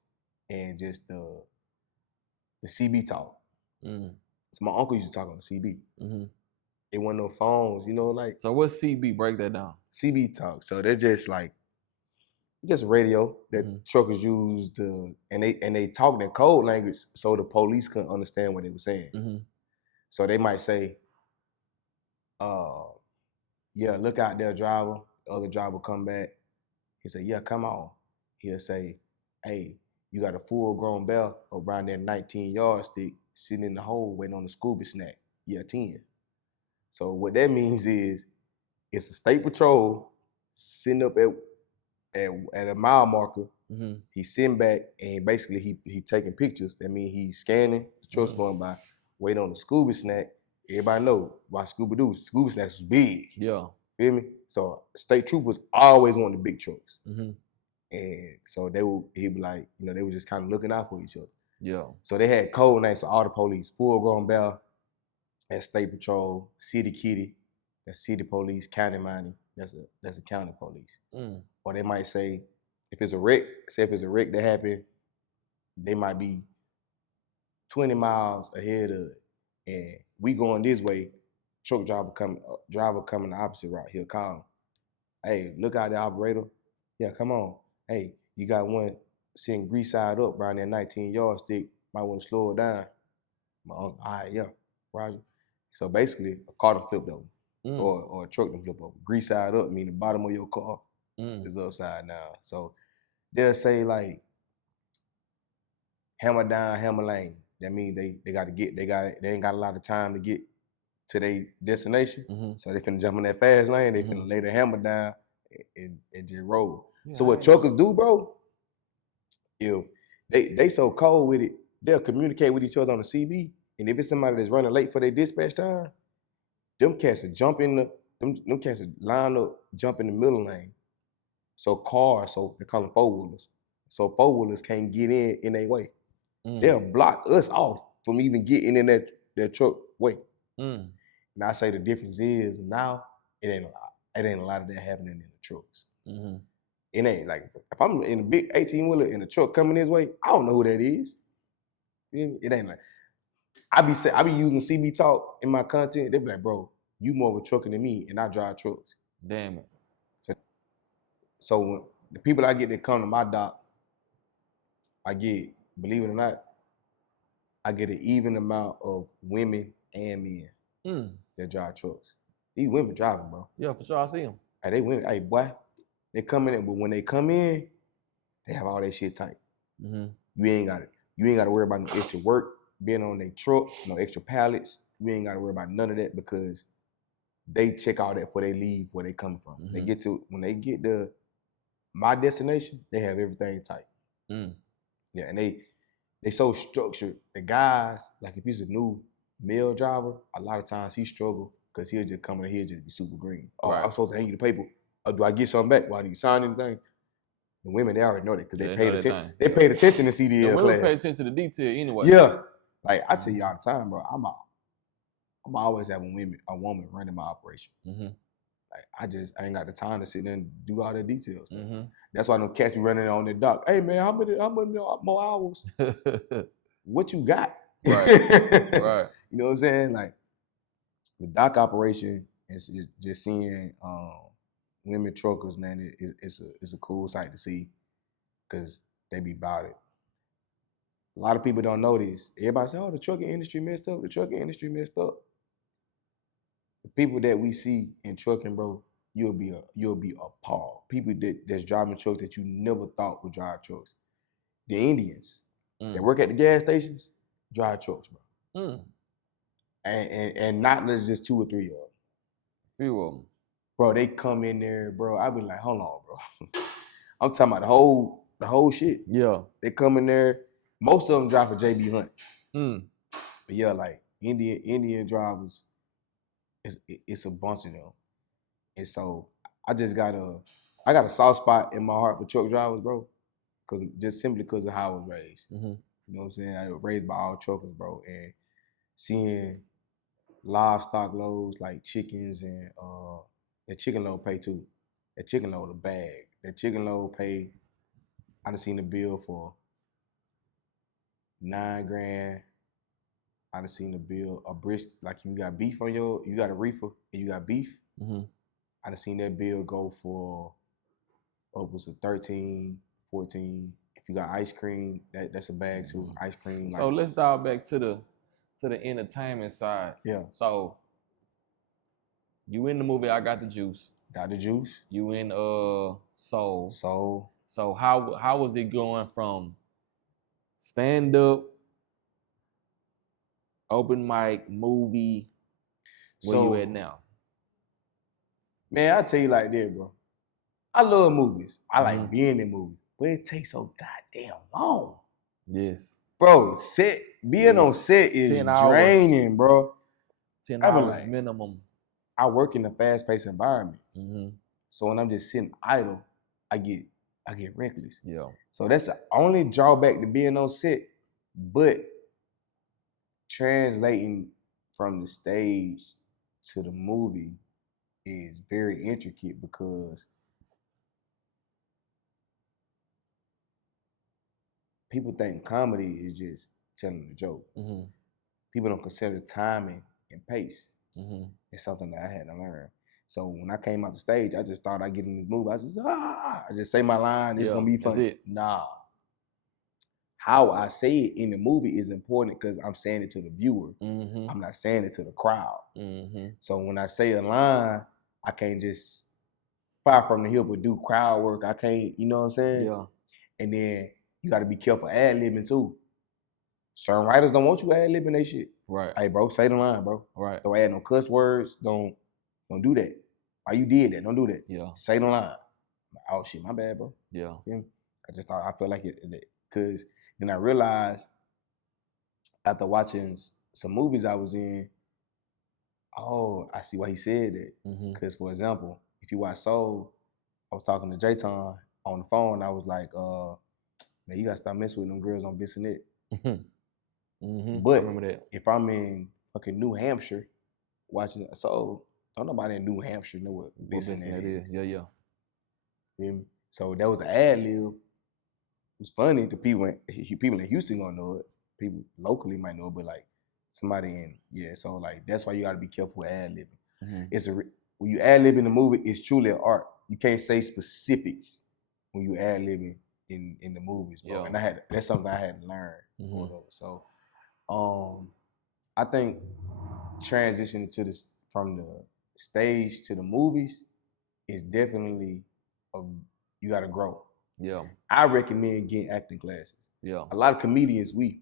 and just the CB talk. So my uncle used to talk on the CB. Mm-hmm. It wasn't no phones, you know, like. So what's CB? Break that down. CB talk. So they're just like, just radio that truckers use to, and they talk in code language so the police couldn't understand what they were saying. Mm-hmm. So they might say, yeah, look out there, driver. The other driver come back. He say, yeah, come on. He'll say, hey, you got a full-grown bear around that 19-yard stick sitting in the hole waiting on the Scooby snack. Yeah, 10. So what that means is it's a state patrol sitting up at a mile marker. Mm-hmm. He's sitting back and basically he taking pictures. That means he's scanning, the truck's going by, waiting on the Scooby snack. Everybody know why Scooby snacks was big. Yeah. Feel me? So state troopers always want the big trucks. Mm-hmm. And so he'd be like, you know, they were just kind of looking out for each other. Yeah. So they had code names for all the police: Full Grown Bear, and State Patrol, City Kitty, that's City Police, County Money, that's a county police. Or they might say, if it's a wreck that happened, they might be 20 miles ahead of it, and we going this way, truck driver coming the opposite route, he'll call him. Hey, look out the operator. Yeah, come on. Hey, you got one sitting grease side up around that 19-yard stick. Might want to slow it down. My uncle, all right, yeah, Roger. So basically, a car done flipped over, or a truck done flipped over. Grease side up meaning the bottom of your car is upside down. So they'll say like, hammer down, hammer lane. That means they ain't got a lot of time to get to their destination. Mm-hmm. So they finna jump in that fast lane. They finna lay the hammer down and just roll. Yeah, so what truckers do, bro, if they so cold with it, they'll communicate with each other on the CB. And if it's somebody that's running late for their dispatch time, them cats will line up, jump in the middle lane. So they call them four-wheelers. So four-wheelers can't get in their way. They'll block us off from even getting in their truck way. And I say the difference is now it ain't a lot of that happening in the trucks. Mm-hmm. It ain't like if I'm in a big 18-wheeler in a truck coming this way, I don't know who that is. It ain't like I be using CB talk in my content. They be like, bro, you more of a trucker than me, and I drive trucks. Damn it. So when the people I get that come to my dock, I get, believe it or not, I get an even amount of women and men that drive trucks. These women driving, bro. Yeah, for sure, I see them. Hey, they women, hey, boy, they come in, but when they come in, they have all that shit tight. Mm-hmm. You ain't got to worry about no extra work being on their truck, no extra pallets. You ain't got to worry about none of that because they check all that before they leave where they come from. Mm-hmm. When they get to my destination, they have everything tight. Yeah, and they so structured. The guys, like if it's a new male driver, a lot of times he struggle because he'll just come in here just be super green. Oh, Right. I'm supposed to hand you the paper. Or do I get something back? Why do you sign anything? The women, they already know that because they paid attention. They paid attention to CDL the class. women pay attention to detail anyway. Yeah. Like I tell you all the time, bro, I'm always having a woman running my operation. Mm-hmm. Like I ain't got the time to sit there and do all the details. Mm-hmm. That's why them cats be running on the dock. Hey man, how many more hours? What you got? Right. Right. You know what I'm saying? Like the dock operation is just seeing women truckers, man. It's a cool sight to see because they be about it. A lot of people don't know this. Everybody say, "Oh, the trucking industry messed up. The trucking industry messed up." The people that we see in trucking, bro, you'll be appalled. People that's driving trucks that you never thought would drive trucks. The Indians that work at the gas stations drive trucks, bro. And not just 2 or 3 of them. Few of them. Bro, they come in there, bro. I be like, hold on, bro. I'm talking about the whole shit. Yeah. They come in there. Most of them drive for JB Hunt. But yeah, like Indian drivers, it's a bunch of them. And so I got a soft spot in my heart for truck drivers, bro. Simply because of how I was raised. Mm-hmm. You know what I'm saying? I was raised by all truckers, bro. And seeing livestock loads like chickens and that chicken load pay too. That chicken load a bag. That chicken load pay, I done seen the bill for $9,000. I done seen the bill, a brisk, like you got beef on you got a reefer and you got beef. Mm-hmm. I done seen that bill go for upwards of 13, 14. If you got ice cream, that's a bag too. Ice cream. So let's dial back to the entertainment side. Yeah. So you in the movie I Got the Juice. Got the Juice. You in Soul. Soul. So how was it going from stand up, open mic, movie, where you at now? Man, I tell you like this, bro. I love movies. I like being in movies, but it takes so goddamn long. Yes. Bro, being on set is draining, bro. 10 hours minimum. I work in a fast-paced environment. Mm-hmm. So when I'm just sitting idle, I get reckless. Yeah. So that's the only drawback to being on set. But translating from the stage to the movie is very intricate because people think comedy is just telling a joke. Mm-hmm. People don't consider timing and pace. Mm-hmm. It's something that I had to learn. So when I came out the stage, I just thought I'd get in this movie. I just say my line. It's gonna be fun. That's it. Nah. How I say it in the movie is important because I'm saying it to the viewer. Mm-hmm. I'm not saying it to the crowd. Mm-hmm. So when I say a line, I can't just fire from the hip or do crowd work. I can't, you know what I'm saying? Yeah. And then you got to be careful ad-libbing too. Certain writers don't want you ad-libbing they shit. Right. Hey, bro, say the line, bro. Right. Don't add no cuss words. Don't do that. Why you did that? Don't do that. Yeah. Say the line. Oh shit, my bad, bro. Yeah. I felt like it because then I realized after watching some movies I was in, oh, I see why he said that. Because for example, if you watch Soul, I was talking to J-Ton on the phone. I was like, man, you gotta stop messing with them girls on Bissonnette. But I remember that. If I'm in fucking New Hampshire watching Soul, don't nobody in New Hampshire know what Bissonnette is. Yeah. You hear me? So that was an ad lib. It was funny to people in Houston gonna know it. People locally might know it, but like somebody so like that's why you gotta be careful with ad libbing. When you ad lib in the movie, it's truly an art. You can't say specifics when you ad libbing in the movies, bro. Yeah. And that's something I had to learn. So I think transitioning from the stage to the movies is definitely you gotta grow. Yeah. I recommend getting acting classes. Yeah. A lot of comedians, we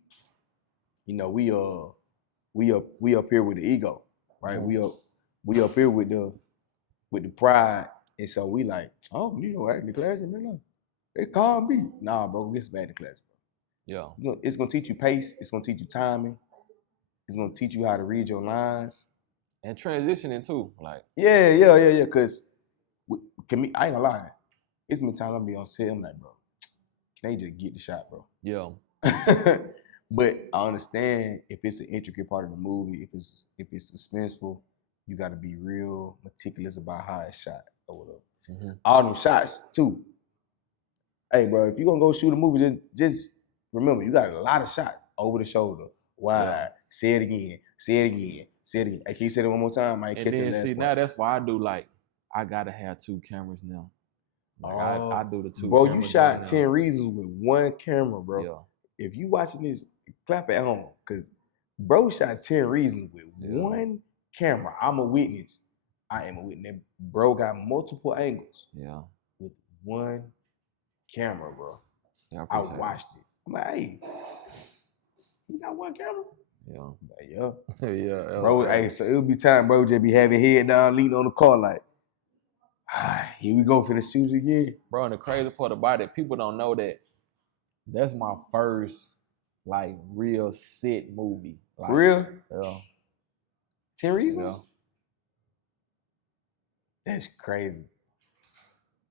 up here with the ego, right? We up here with the pride. And so we like, oh, you know, acting class, man. They call me. Nah, bro, get some acting class, bro. Yeah. It's gonna teach you pace, it's gonna teach you timing. It's gonna teach you how to read your lines. And transitioning too, like. Yeah. Cause I ain't gonna lie. It's been times I'll be on set, I'm like, bro, can they just get the shot, bro? Yeah. But I understand if it's an intricate part of the movie, if it's suspenseful, you got to be real meticulous about how it's shot or whatever. Mm-hmm. All them shots too. Hey, bro, if you gonna go shoot a movie, just remember you got a lot of shots over the shoulder, wide. Yeah. Say it again. Hey, can you say it one more time? I ain't catch the last part. Now that's why I do like I gotta have 2 cameras now. Like I do the 2. Bro, you shot 10 Reasons with 1 camera, bro. Yeah. If you watching this, clap at home, cause bro shot 10 Reasons with 1 camera. I'm a witness. I am a witness. Bro got multiple angles. Yeah. With 1 camera, bro. Yeah, I watched it. I'm like, hey, you got 1 camera? Yeah. Yeah. Bro, hey, so it'll be time, bro, just be having head down, leaning on the car like, here we go for the shoot again. Bro, and the crazy part about it, people don't know that that's my first, like, real sit movie. Like, for real? Yeah. 10 Reasons? Yeah. That's crazy.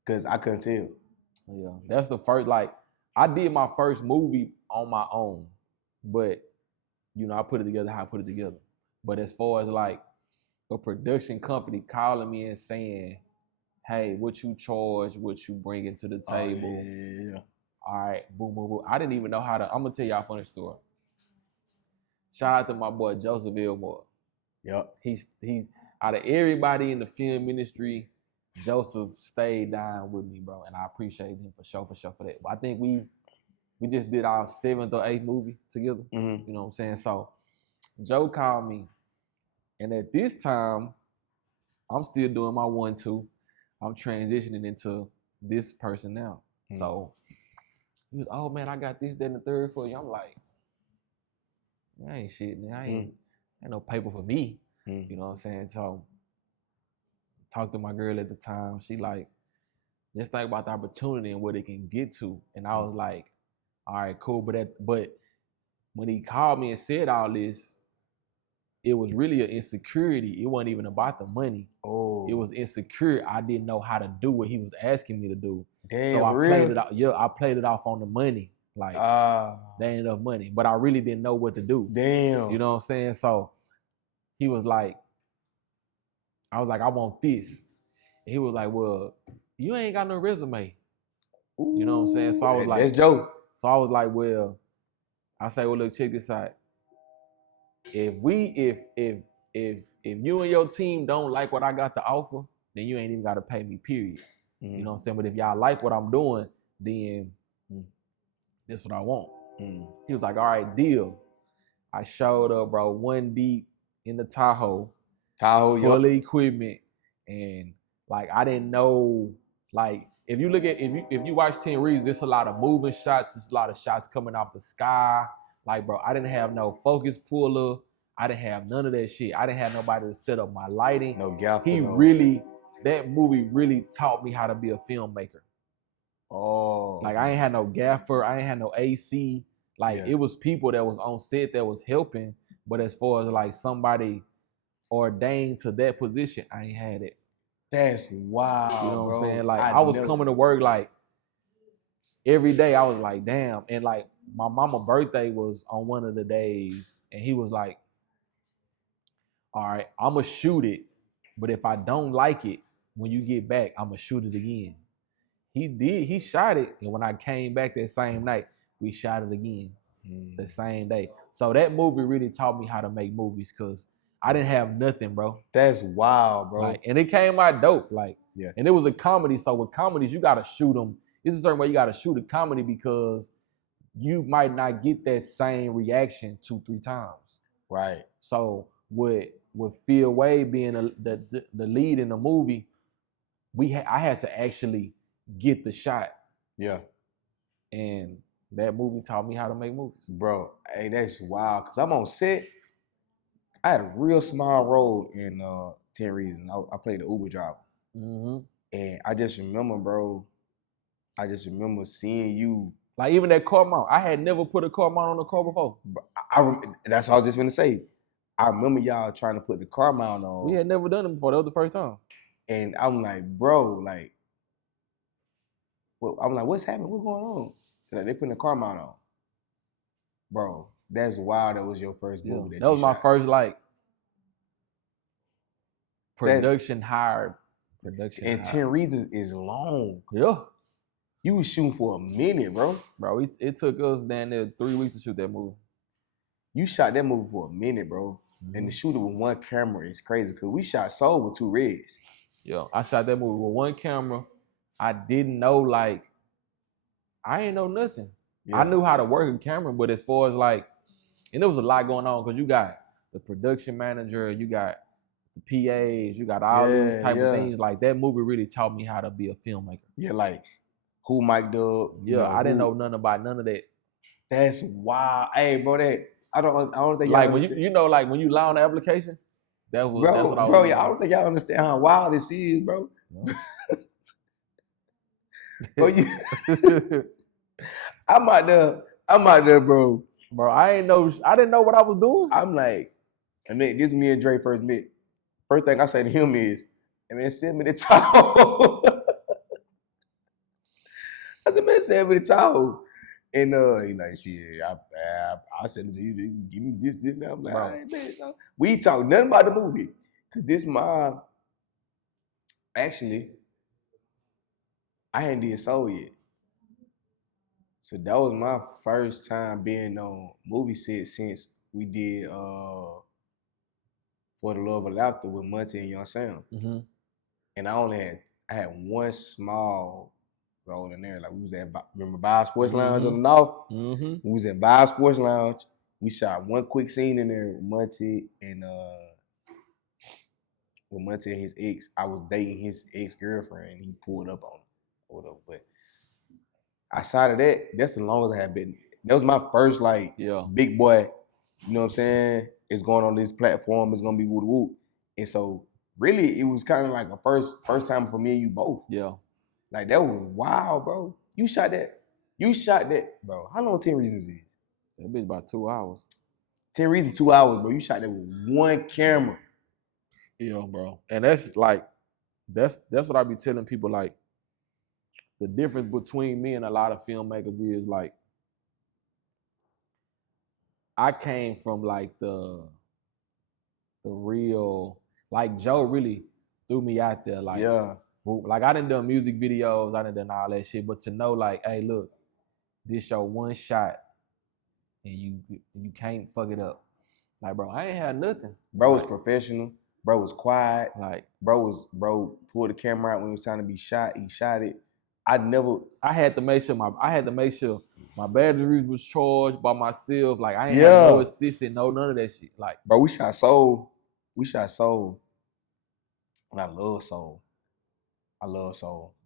Because I couldn't tell. Yeah. That's the first, like, I did my first movie on my own. But, you know, I put it together how I put it together. But as far as, like, a production company calling me and saying, hey, what you charge, what you bringing to the table. Yeah. All right, boom. I didn't even know how to, I'm going to tell y'all a funny story. Shout out to my boy, Joseph Elmore. Yep. He's out of everybody in the film industry, Joseph stayed down with me, bro. And I appreciate him for sure for that. But I think we just did our 7th or 8th movie together. Mm-hmm. You know what I'm saying? So Joe called me. And at this time, I'm still doing my 1-2. I'm transitioning into this person now. Mm-hmm. So he was, oh man, I got this, that, and the third for you. I'm like, I ain't shit, man. Ain't no paper for me. Mm-hmm. You know what I'm saying? So talked to my girl at the time. She like, just think about the opportunity and what it can get to. And I was like, all right, cool. But when he called me and said all this, it was really an insecurity. It wasn't even about the money. Oh, it was insecure. I didn't know how to do what he was asking me to do. Damn, so I really? played it out. Yeah, I played it off on the money. Like, there ain't enough money. But I really didn't know what to do. Damn. You know what I'm saying? So he was like, I was like, I want this. And he was like, well, you ain't got no resume. Ooh, you know what I'm saying? So I was like, that's Joe. So I was like, well, I say, well, look, check this out. If you and your team don't like what I got to offer, then you ain't even got to pay me, period. Mm-hmm. You know what I'm saying? But if y'all like what I'm doing, then this is what I want. Mm-hmm. He was like, all right, deal. I showed up, bro, 1 deep in the Tahoe, full equipment. And like, I didn't know, like, if you watch 10 Reasons, there's a lot of moving shots. There's a lot of shots coming off the sky. Like, bro, I didn't have no focus puller. I didn't have none of that shit. I didn't have nobody to set up my lighting. No gaffer. That movie really taught me how to be a filmmaker. Oh. Like, I ain't had no gaffer. I ain't had no AC. Like, It was people that was on set that was helping. But as far as, like, somebody ordained to that position, I ain't had it. That's wild, you know what bro. I'm saying? Like, I was coming to work, like, every day I was like, damn. And, like, my mama's birthday was on one of the days. And he was like, all right, I'm going to shoot it. But if I don't like it, when you get back, I'm going to shoot it again. He did. He shot it. And when I came back that same night, we shot it again the same day. So that movie really taught me how to make movies because I didn't have nothing, bro. That's wild, bro. Like, and it came out dope. Like, and it was a comedy. So with comedies, you got to shoot them. It's a certain way you got to shoot a comedy because you might not get that same reaction 2-3 times. Right. So with Phil Wade being the lead in the movie, I had to actually get the shot. Yeah. And that movie taught me how to make movies. Bro, hey, that's wild. Because I'm on set. I had a real small role in 10 Reasons. I played the Uber driver. Mm-hmm. And I just remember, bro, seeing you. Like, even that car mount. I had never put a car mount on a car before. That's all I was just going to say. I remember y'all trying to put the car mount on. We had never done it before. That was the first time. And I'm like, bro, like, well, I'm like, what's happening? What's going on? Like, they putting the car mount on. Bro, that's wild. That was your first movie. That was my first, like, production hired. And 10 Reasons is long. Yeah. You was shooting for a minute, bro. Bro, it took us down there 3 weeks to shoot that movie. You shot that movie for a minute, bro. And to shoot it with one camera is crazy because we shot Soul with 2 Reds. Yeah, I shot that movie with one camera. I didn't know, like, I ain't know nothing. Yeah. I knew how to work a camera, but as far as, like, and there was a lot going on because you got the production manager, you got the PAs, you got all these type of things. Like, that movie really taught me how to be a filmmaker. Yeah, like, who mic'd up. Yeah, I didn't know nothing about none of that. That's wild. Hey, bro, that I don't think like when you know, like when you lie on the application, that's what I was doing. I don't think y'all understand how wild this is, bro. No. Bro, I'm out there, bro. Bro, I didn't know what I was doing. I'm like, I mean, this me and Dre first met. First thing I say to him is, hey man, send me the towel. I said, man, send me the towel. And he like, shit, I said to you, give me this. And I'm like, all right, man. No. We talk nothing about the movie. Cause this actually, I hadn't did Soul yet. So that was my first time being on movie set since we did For the Love of Laughter with Monty and Young Sam. Mm-hmm. And I had one small role in there. Like we was at, remember Vibe Sports Lounge on the North? Mm-hmm. We was at Vibe Sports Lounge. We shot one quick scene in there with Monty and his ex. I was dating his ex-girlfriend and he pulled up on him or whatever. But outside of that, that's the longest I have been. That was my first big boy, you know what I'm saying? It's going on this platform, it's gonna be woo woo. And so really it was kind of like a first time for me and you both. Yeah. Like that was wild, bro. You shot that, bro. How long 10 Reasons is? That bitch about 2 hours. 10 Reasons, 2 hours, bro. You shot that with one camera. Yeah, bro. And that's like, that's what I be telling people, like, the difference between me and a lot of filmmakers is like, I came from like the real, like Joe really threw me out there. Like, yeah. Like I done done music videos, I done all that shit, but to know like, hey, look, this your one shot and you can't fuck it up. Like, bro, I ain't had nothing. Bro was professional. Bro was quiet. Like, bro pulled the camera out when it was time to be shot. He shot it. I had to make sure my batteries was charged by myself. Like I ain't had no assistant, none of that shit. Like, bro, we shot Soul. And I love Soul.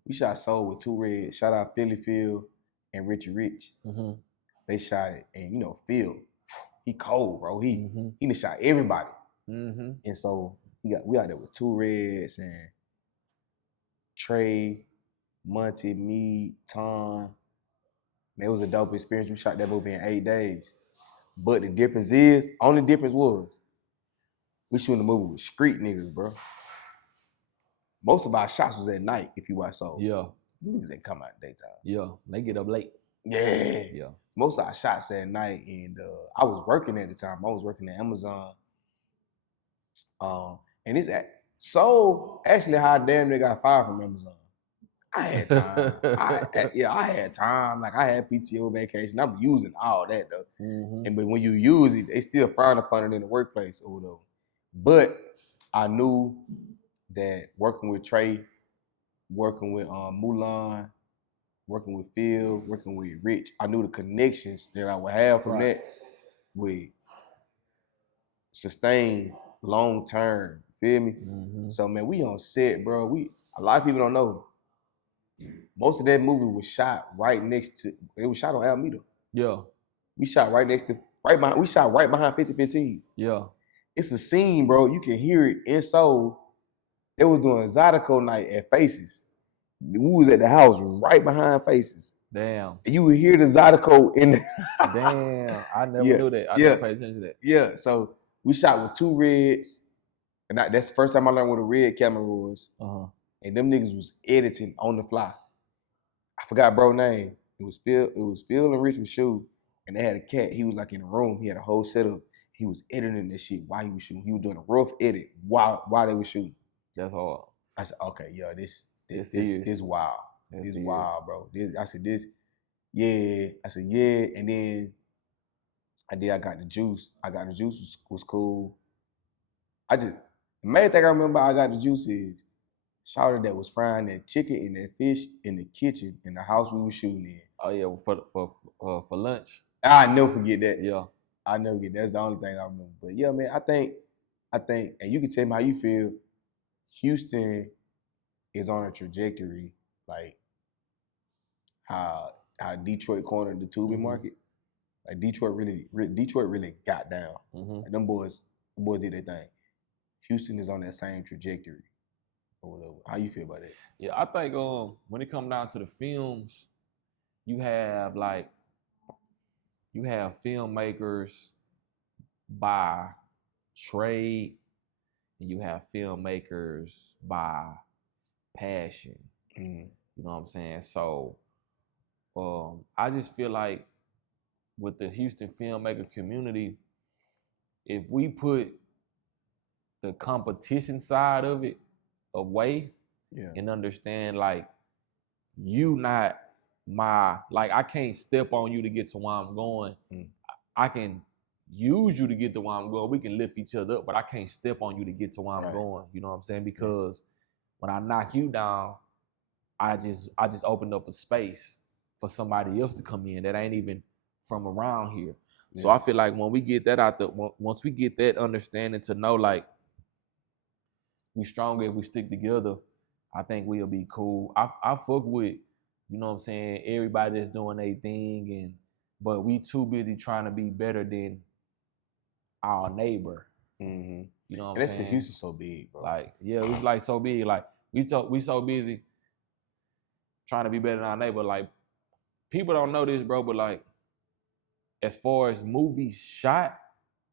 We shot Soul with 2 Reds. Shout out Philly Phil and Richie Rich. Mm-hmm. They shot it, and Phil, he cold, bro. He done shot everybody. Mm-hmm. And so we out there with 2 Reds and Trey, Monty, me, Tom. Man, it was a dope experience. We shot that movie in 8 days. But the difference was, we shooting the movie with street niggas, bro. Most of our shots was at night, if you watch Soul. Yeah. Niggas ain't come out daytime. Yeah, they get up late. Yeah. Yeah. Most of our shots at night, and I was working at the time. I was working at Amazon. And it's Soul actually how damn they got fired from Amazon. I had time. I had time. Like I had PTO vacation. I'm using all that though. Mm-hmm. But when you use it, they still frown upon it in the workplace or whatever. But I knew that working with Trey, working with Mulan, working with Phil, working with Rich, I knew the connections that I would have from that would sustain long term. Feel me? Mm-hmm. So man, we on set, bro. A lot of people don't know. Most of that movie was shot right shot on Alameda. Yeah. We shot right behind 5015. Yeah. It's a scene, bro. You can hear it in Soul. They was doing Zydeco night at Faces. We was at the house right behind Faces. Damn. And you would hear the Zydeco in the Damn. I never knew that. I never paid attention to that. Yeah. So we shot with 2 reds, and that's the first time I learned what a red camera was. And them niggas was editing on the fly. I forgot bro name. It was Phil and Rich was shooting, and they had a cat. He was like in a room. He had a whole setup. He was editing this shit while he was shooting. He was doing a rough edit while they were shooting. That's hard. I said, okay, yeah, this wild. This wild, bro. I said, yeah. I said, yeah. And then I got the juice. The juice was cool. The main thing I remember I got the juice is shouted that was frying that chicken and that fish in the kitchen in the house we were shooting in. Oh yeah, for lunch. I never forget that. Yeah. I never forget. That's the only thing I remember. But yeah, man, I think, and you can tell me how you feel. Houston is on a trajectory, like how Detroit cornered the tubing market. Like Detroit really got down. Like them boys did their thing. Houston is on that same trajectory or whatever. How you feel about that? Yeah, I think when it comes down to the films, you have filmmakers by trade, and you have filmmakers by passion. You know what I'm saying? So I just feel like with the Houston filmmaker community, if we put the competition side of it away and understand like you not I can't step on you to get to where I'm going. I can use you to get to where I'm going. We can lift each other up, but I can't step on you to get to where I'm going. You know what I'm saying? Because when I knock you down, I just opened up a space for somebody else to come in that ain't even from around here. So I feel like when we get that out once we get that understanding to know like we stronger if we stick together, I think we'll be cool. I fuck with, you know what I'm saying, everybody that's doing their thing, but we too busy trying to be better than our neighbor. You know what I'm saying? And that's because Houston's so big, bro. Like, yeah, it's like so big. Like we so busy trying to be better than our neighbor. Like people don't know this, bro, but like as far as movies shot,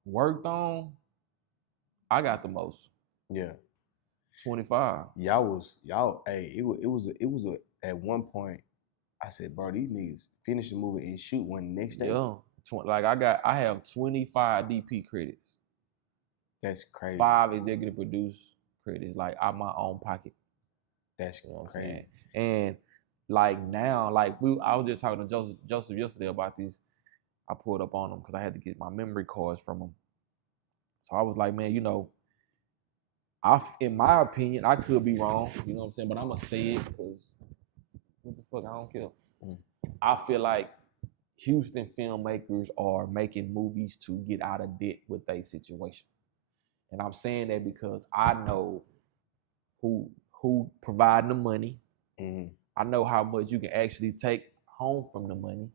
worked on, I got the most. Yeah. 25. It was at one point I said, bro, these niggas finish the movie and shoot one next day. Yeah. I have 25 DP credits. That's crazy. 5 executive produce credits, like out my own pocket. That's crazy. And like now, like I was just talking to Joseph yesterday about this. I pulled up on him because I had to get my memory cards from him. So I was like, man, you know, in my opinion, I could be wrong, you know what I'm saying, but I'm gonna say it because what the fuck, I don't care. I feel like Houston filmmakers are making movies to get out of debt with their situation. And I'm saying that because I know who providing the money. I know how much you can actually take home from the money.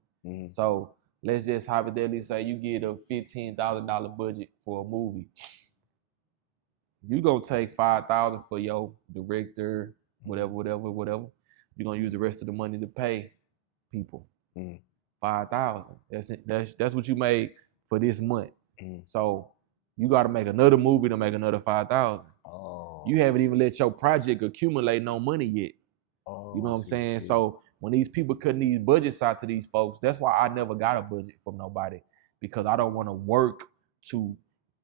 So let's just hypothetically say you get a $15,000 budget for a movie. You're gonna take $5,000 for your director, whatever. You're gonna use the rest of the money to pay people. $5,000. That's it. That's what you made for this month. So you got to make another movie to make another $5,000. You haven't even let your project accumulate no money yet. You know what I'm saying? Yeah. So when these people cutting these budgets out to these folks, that's why I never got a budget from nobody, because I don't want to work to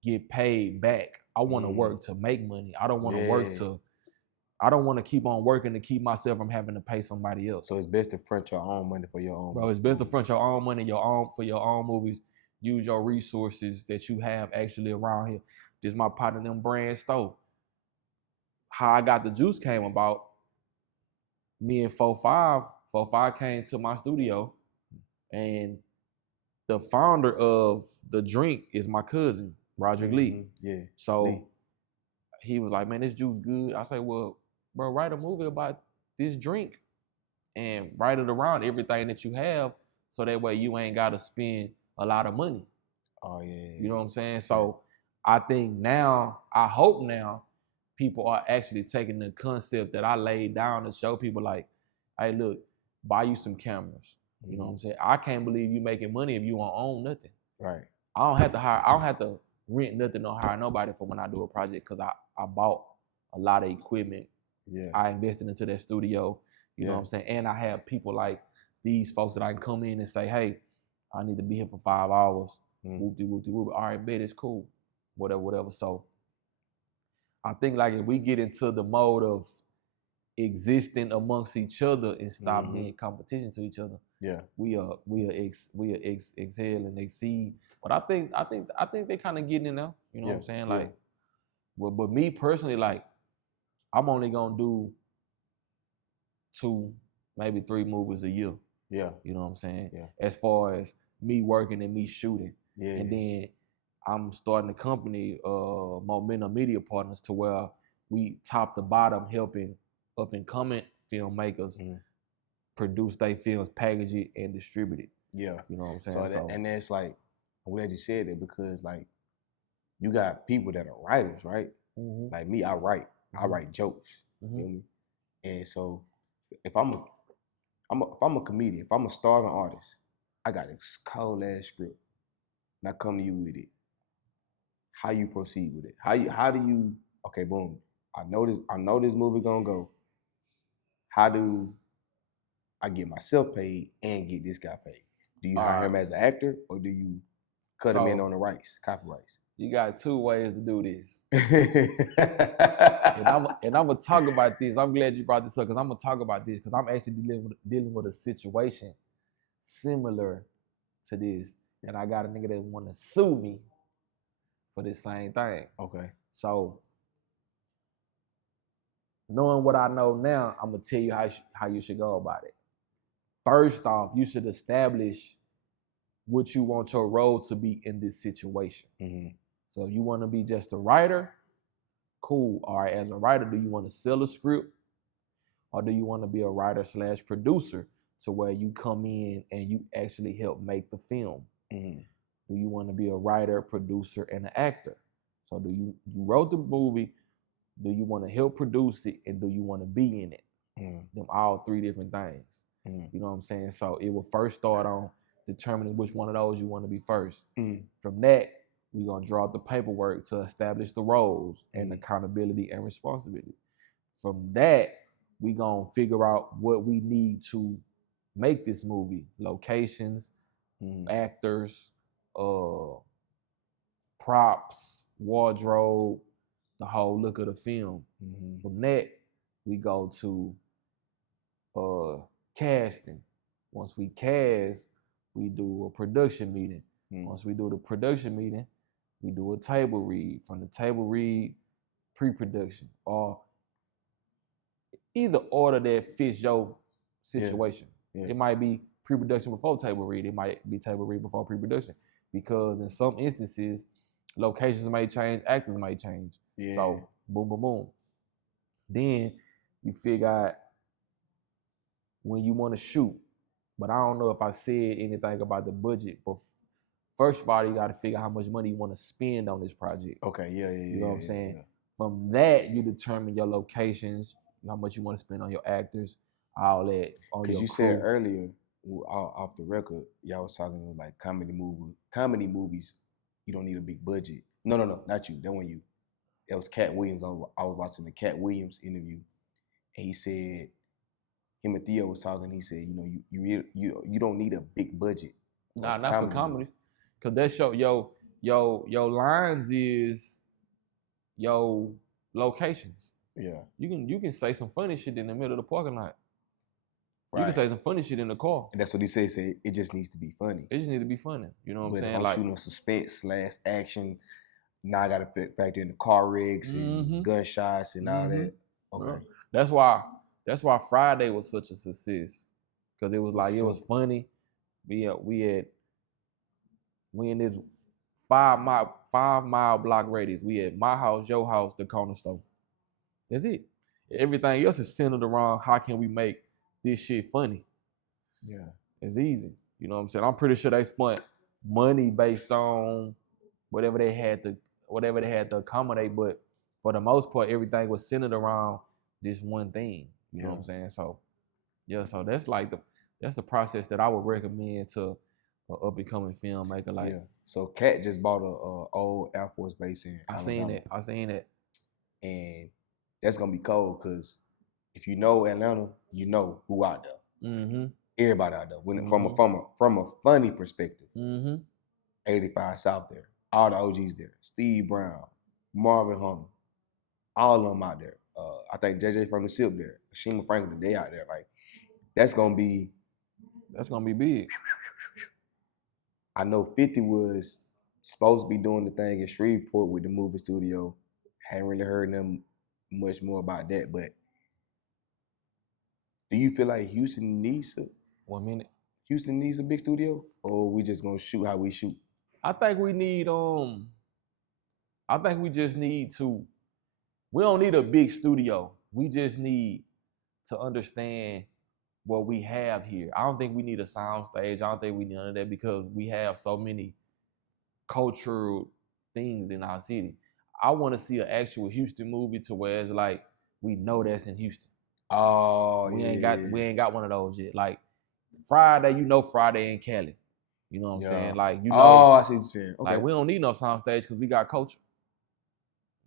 get paid back. I want to work to make money. I don't want to I don't want to keep on working to keep myself from having to pay somebody else. So it's best to front your own money for your own. Bro, it's best to front your own money for your own movies. Use your resources that you have actually around here. This is my partner, them brand store. How I got the juice came about. Me and 4-5 came to my studio, and the founder of the drink is my cousin, Roger Lee. Yeah. So he was like, man, this juice good. I say, well, bro, write a movie about this drink and write it around everything that you have, so that way you ain't got to spend a lot of money. Oh, yeah. You know what I'm saying? So I think now, I hope now, people are actually taking the concept that I laid down to show people like, hey, look, buy you some cameras. You know what I'm saying? I can't believe you making money if you don't own nothing. Right. I don't have to rent nothing or hire nobody for when I do a project because I bought a lot of equipment. Yeah. I invested into that studio. You know what I'm saying? And I have people like these folks that I can come in and say, hey, I need to be here for 5 hours. Whoop-de-whoop-de-whoop. All right, bet, it's cool. Whatever. So I think like if we get into the mode of existing amongst each other and stop being competition to each other, we'll excel and exceed. But I think they kind of getting in there. You know what I'm saying? Like, but me personally, like, I'm only gonna do 2, maybe 3 movies a year. Yeah. You know what I'm saying? Yeah. As far as me working and me shooting. Yeah. And then I'm starting a company, Momentum Media Partners, to where we top to bottom helping up and coming filmmakers produce their films, package it, and distribute it. Yeah. You know what I'm saying? So and that's like, I'm glad you said that because like you got people that are writers, right? Like me, I write jokes. You feel me? And so if I'm a comedian, if I'm a starving artist, I got a cold ass script. And I come to you with it. How you proceed with it? How do you, okay, boom. I know this movie gonna go. How do I get myself paid and get this guy paid? Do you hire him as an actor or do you cut him in on the rights, copyrights? You got 2 ways to do this. and I'm gonna talk about this. I'm glad you brought this up because I'm gonna talk about this because I'm actually dealing with a situation similar to this, and I got a nigga that want to sue me for this same thing. Okay. So, knowing what I know now, I'm gonna tell you how you should go about it. First off, you should establish what you want your role to be in this situation. So, you want to be just a writer? Cool. All right, as a writer, do you want to sell a script? Or do you want to be a writer/producer to where you come in and you actually help make the film? Do you want to be a writer, producer, and an actor? So do you wrote the movie, do you want to help produce it, and do you want to be in it? Them all 3 different things. You know what I'm saying? So it will first start on determining which one of those you want to be first. From that, we're going to draw up the paperwork to establish the roles and accountability and responsibility. From that, we're going to figure out what we need to make this movie. Locations, actors, props, wardrobe, the whole look of the film. From that, we go to casting. Once we cast, we do a production meeting. Once we do the production meeting, we do a table read. From the table read, pre-production, or either order that fits your situation. It might be pre-production before table read. It might be table read before pre-production. Because in some instances, locations may change, actors may change. So boom, boom, boom. Then you figure out when you want to shoot. But I don't know if I said anything about the budget. But first of all, you got to figure out how much money you want to spend on this project. Okay, You know what I'm saying? From that, you determine your locations, how much you want to spend on your actors, all that. Because you said earlier, off the record, y'all was talking like comedy movies, you don't need a big budget. No, not you. That wasn't you. That was Cat Williams. I was watching the Cat Williams interview, and he said, him and Theo was talking. He said, you don't need a big budget. Nah, not for comedies, because that show your lines is your locations. Yeah, you can say some funny shit in the middle of the parking lot. You can say some funny shit in the car. And that's what he said. It just needs to be funny. It just needs to be funny. You know what I'm saying? I'm like shooting suspense/action. Now I got to factor in the car wrecks and gunshots and all that. Okay. That's why Friday was such a success, because it was like it was funny. We in this 5 mile block radius. We had my house, your house, the corner store. That's it. Everything else is centered around how can we make this shit funny. Yeah. It's easy. You know what I'm saying? I'm pretty sure they spent money based on whatever they had to accommodate, but for the most part, everything was centered around this one thing. You know what I'm saying? So that's like that's the process that I would recommend to an up and coming filmmaker. Like So Cat just bought a old Air Force base in Alabama. I seen it. And that's gonna be cold because if you know Atlanta, you know who out there. Mm-hmm. Everybody out there. From a funny perspective. Mm-hmm. 85 South there. All the OGs there. Steve Brown, Marvin Hunter, all of them out there. I think JJ from the SIP there. Shima Franklin, they out there. Like, that's gonna be big. I know 50 was supposed to be doing the thing in Shreveport with the movie studio. Haven't really heard them much more about that, but do you feel like Houston needs a 1 minute? Houston needs a big studio, or we just gonna shoot how we shoot? I think we need I think we just need to. We don't need a big studio. We just need to understand what we have here. I don't think we need a sound stage. I don't think we need none of that because we have so many cultural things in our city. I want to see an actual Houston movie to where it's like we know that's in Houston. Oh, we ain't got one of those yet. Like Friday, Friday in Cali. You know what I'm saying? Like I see what you're saying. Okay. Like we don't need no sound stage because we got culture.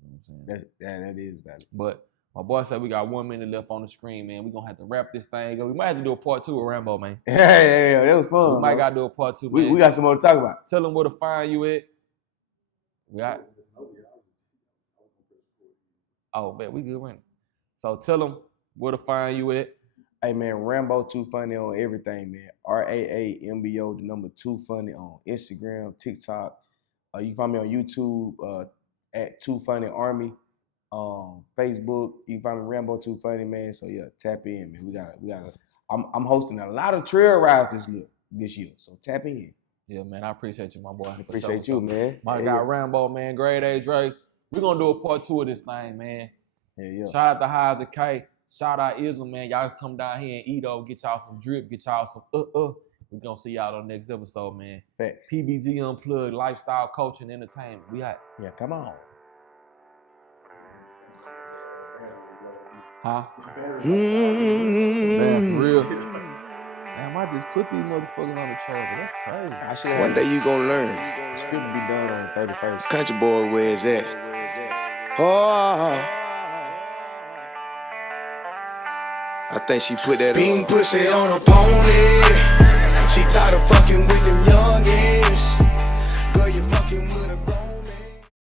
You know what I'm saying? That is valid. But my boy said we got 1 minute left on the screen, man. We're gonna have to wrap this thing up. We might have to do a part 2 of Rambo, man. Yeah, that was fun. We might gotta do a part 2, man. We got some more to talk about. Tell them where to find you at. We got. Oh, man, we good, man. So tell them where to find you at. Hey, man, Rambo 2 Funny on everything, man. RAAMBO, the number 2 Funny on Instagram, TikTok. You can find me on YouTube at 2 Funny Army. Facebook, you can find me Rambo 2 Funny, man. So yeah, tap in, man. We got. I'm hosting a lot of trail rides this year. So tap in. Yeah, man. I appreciate you, my boy. I appreciate you, man. My guy Rambo, man. Grade A Drake. We're gonna do a part 2 of this thing, man. Yeah. Shout out to Highs and K. Shout out Islam, man. Y'all come down here and eat over, get y'all some drip, get y'all some We're gonna see y'all on the next episode, man. Facts. PBG Unplugged, lifestyle, culture, and entertainment. We out. Yeah, come on. Huh? Man, for real. Damn, I just put these motherfuckers on the charger. That's crazy. One day you gonna learn. The script will be done on the 31st. Country boy, where's that? Oh. I think she put that bean pussy on a pony. She tired of fucking with them youngins.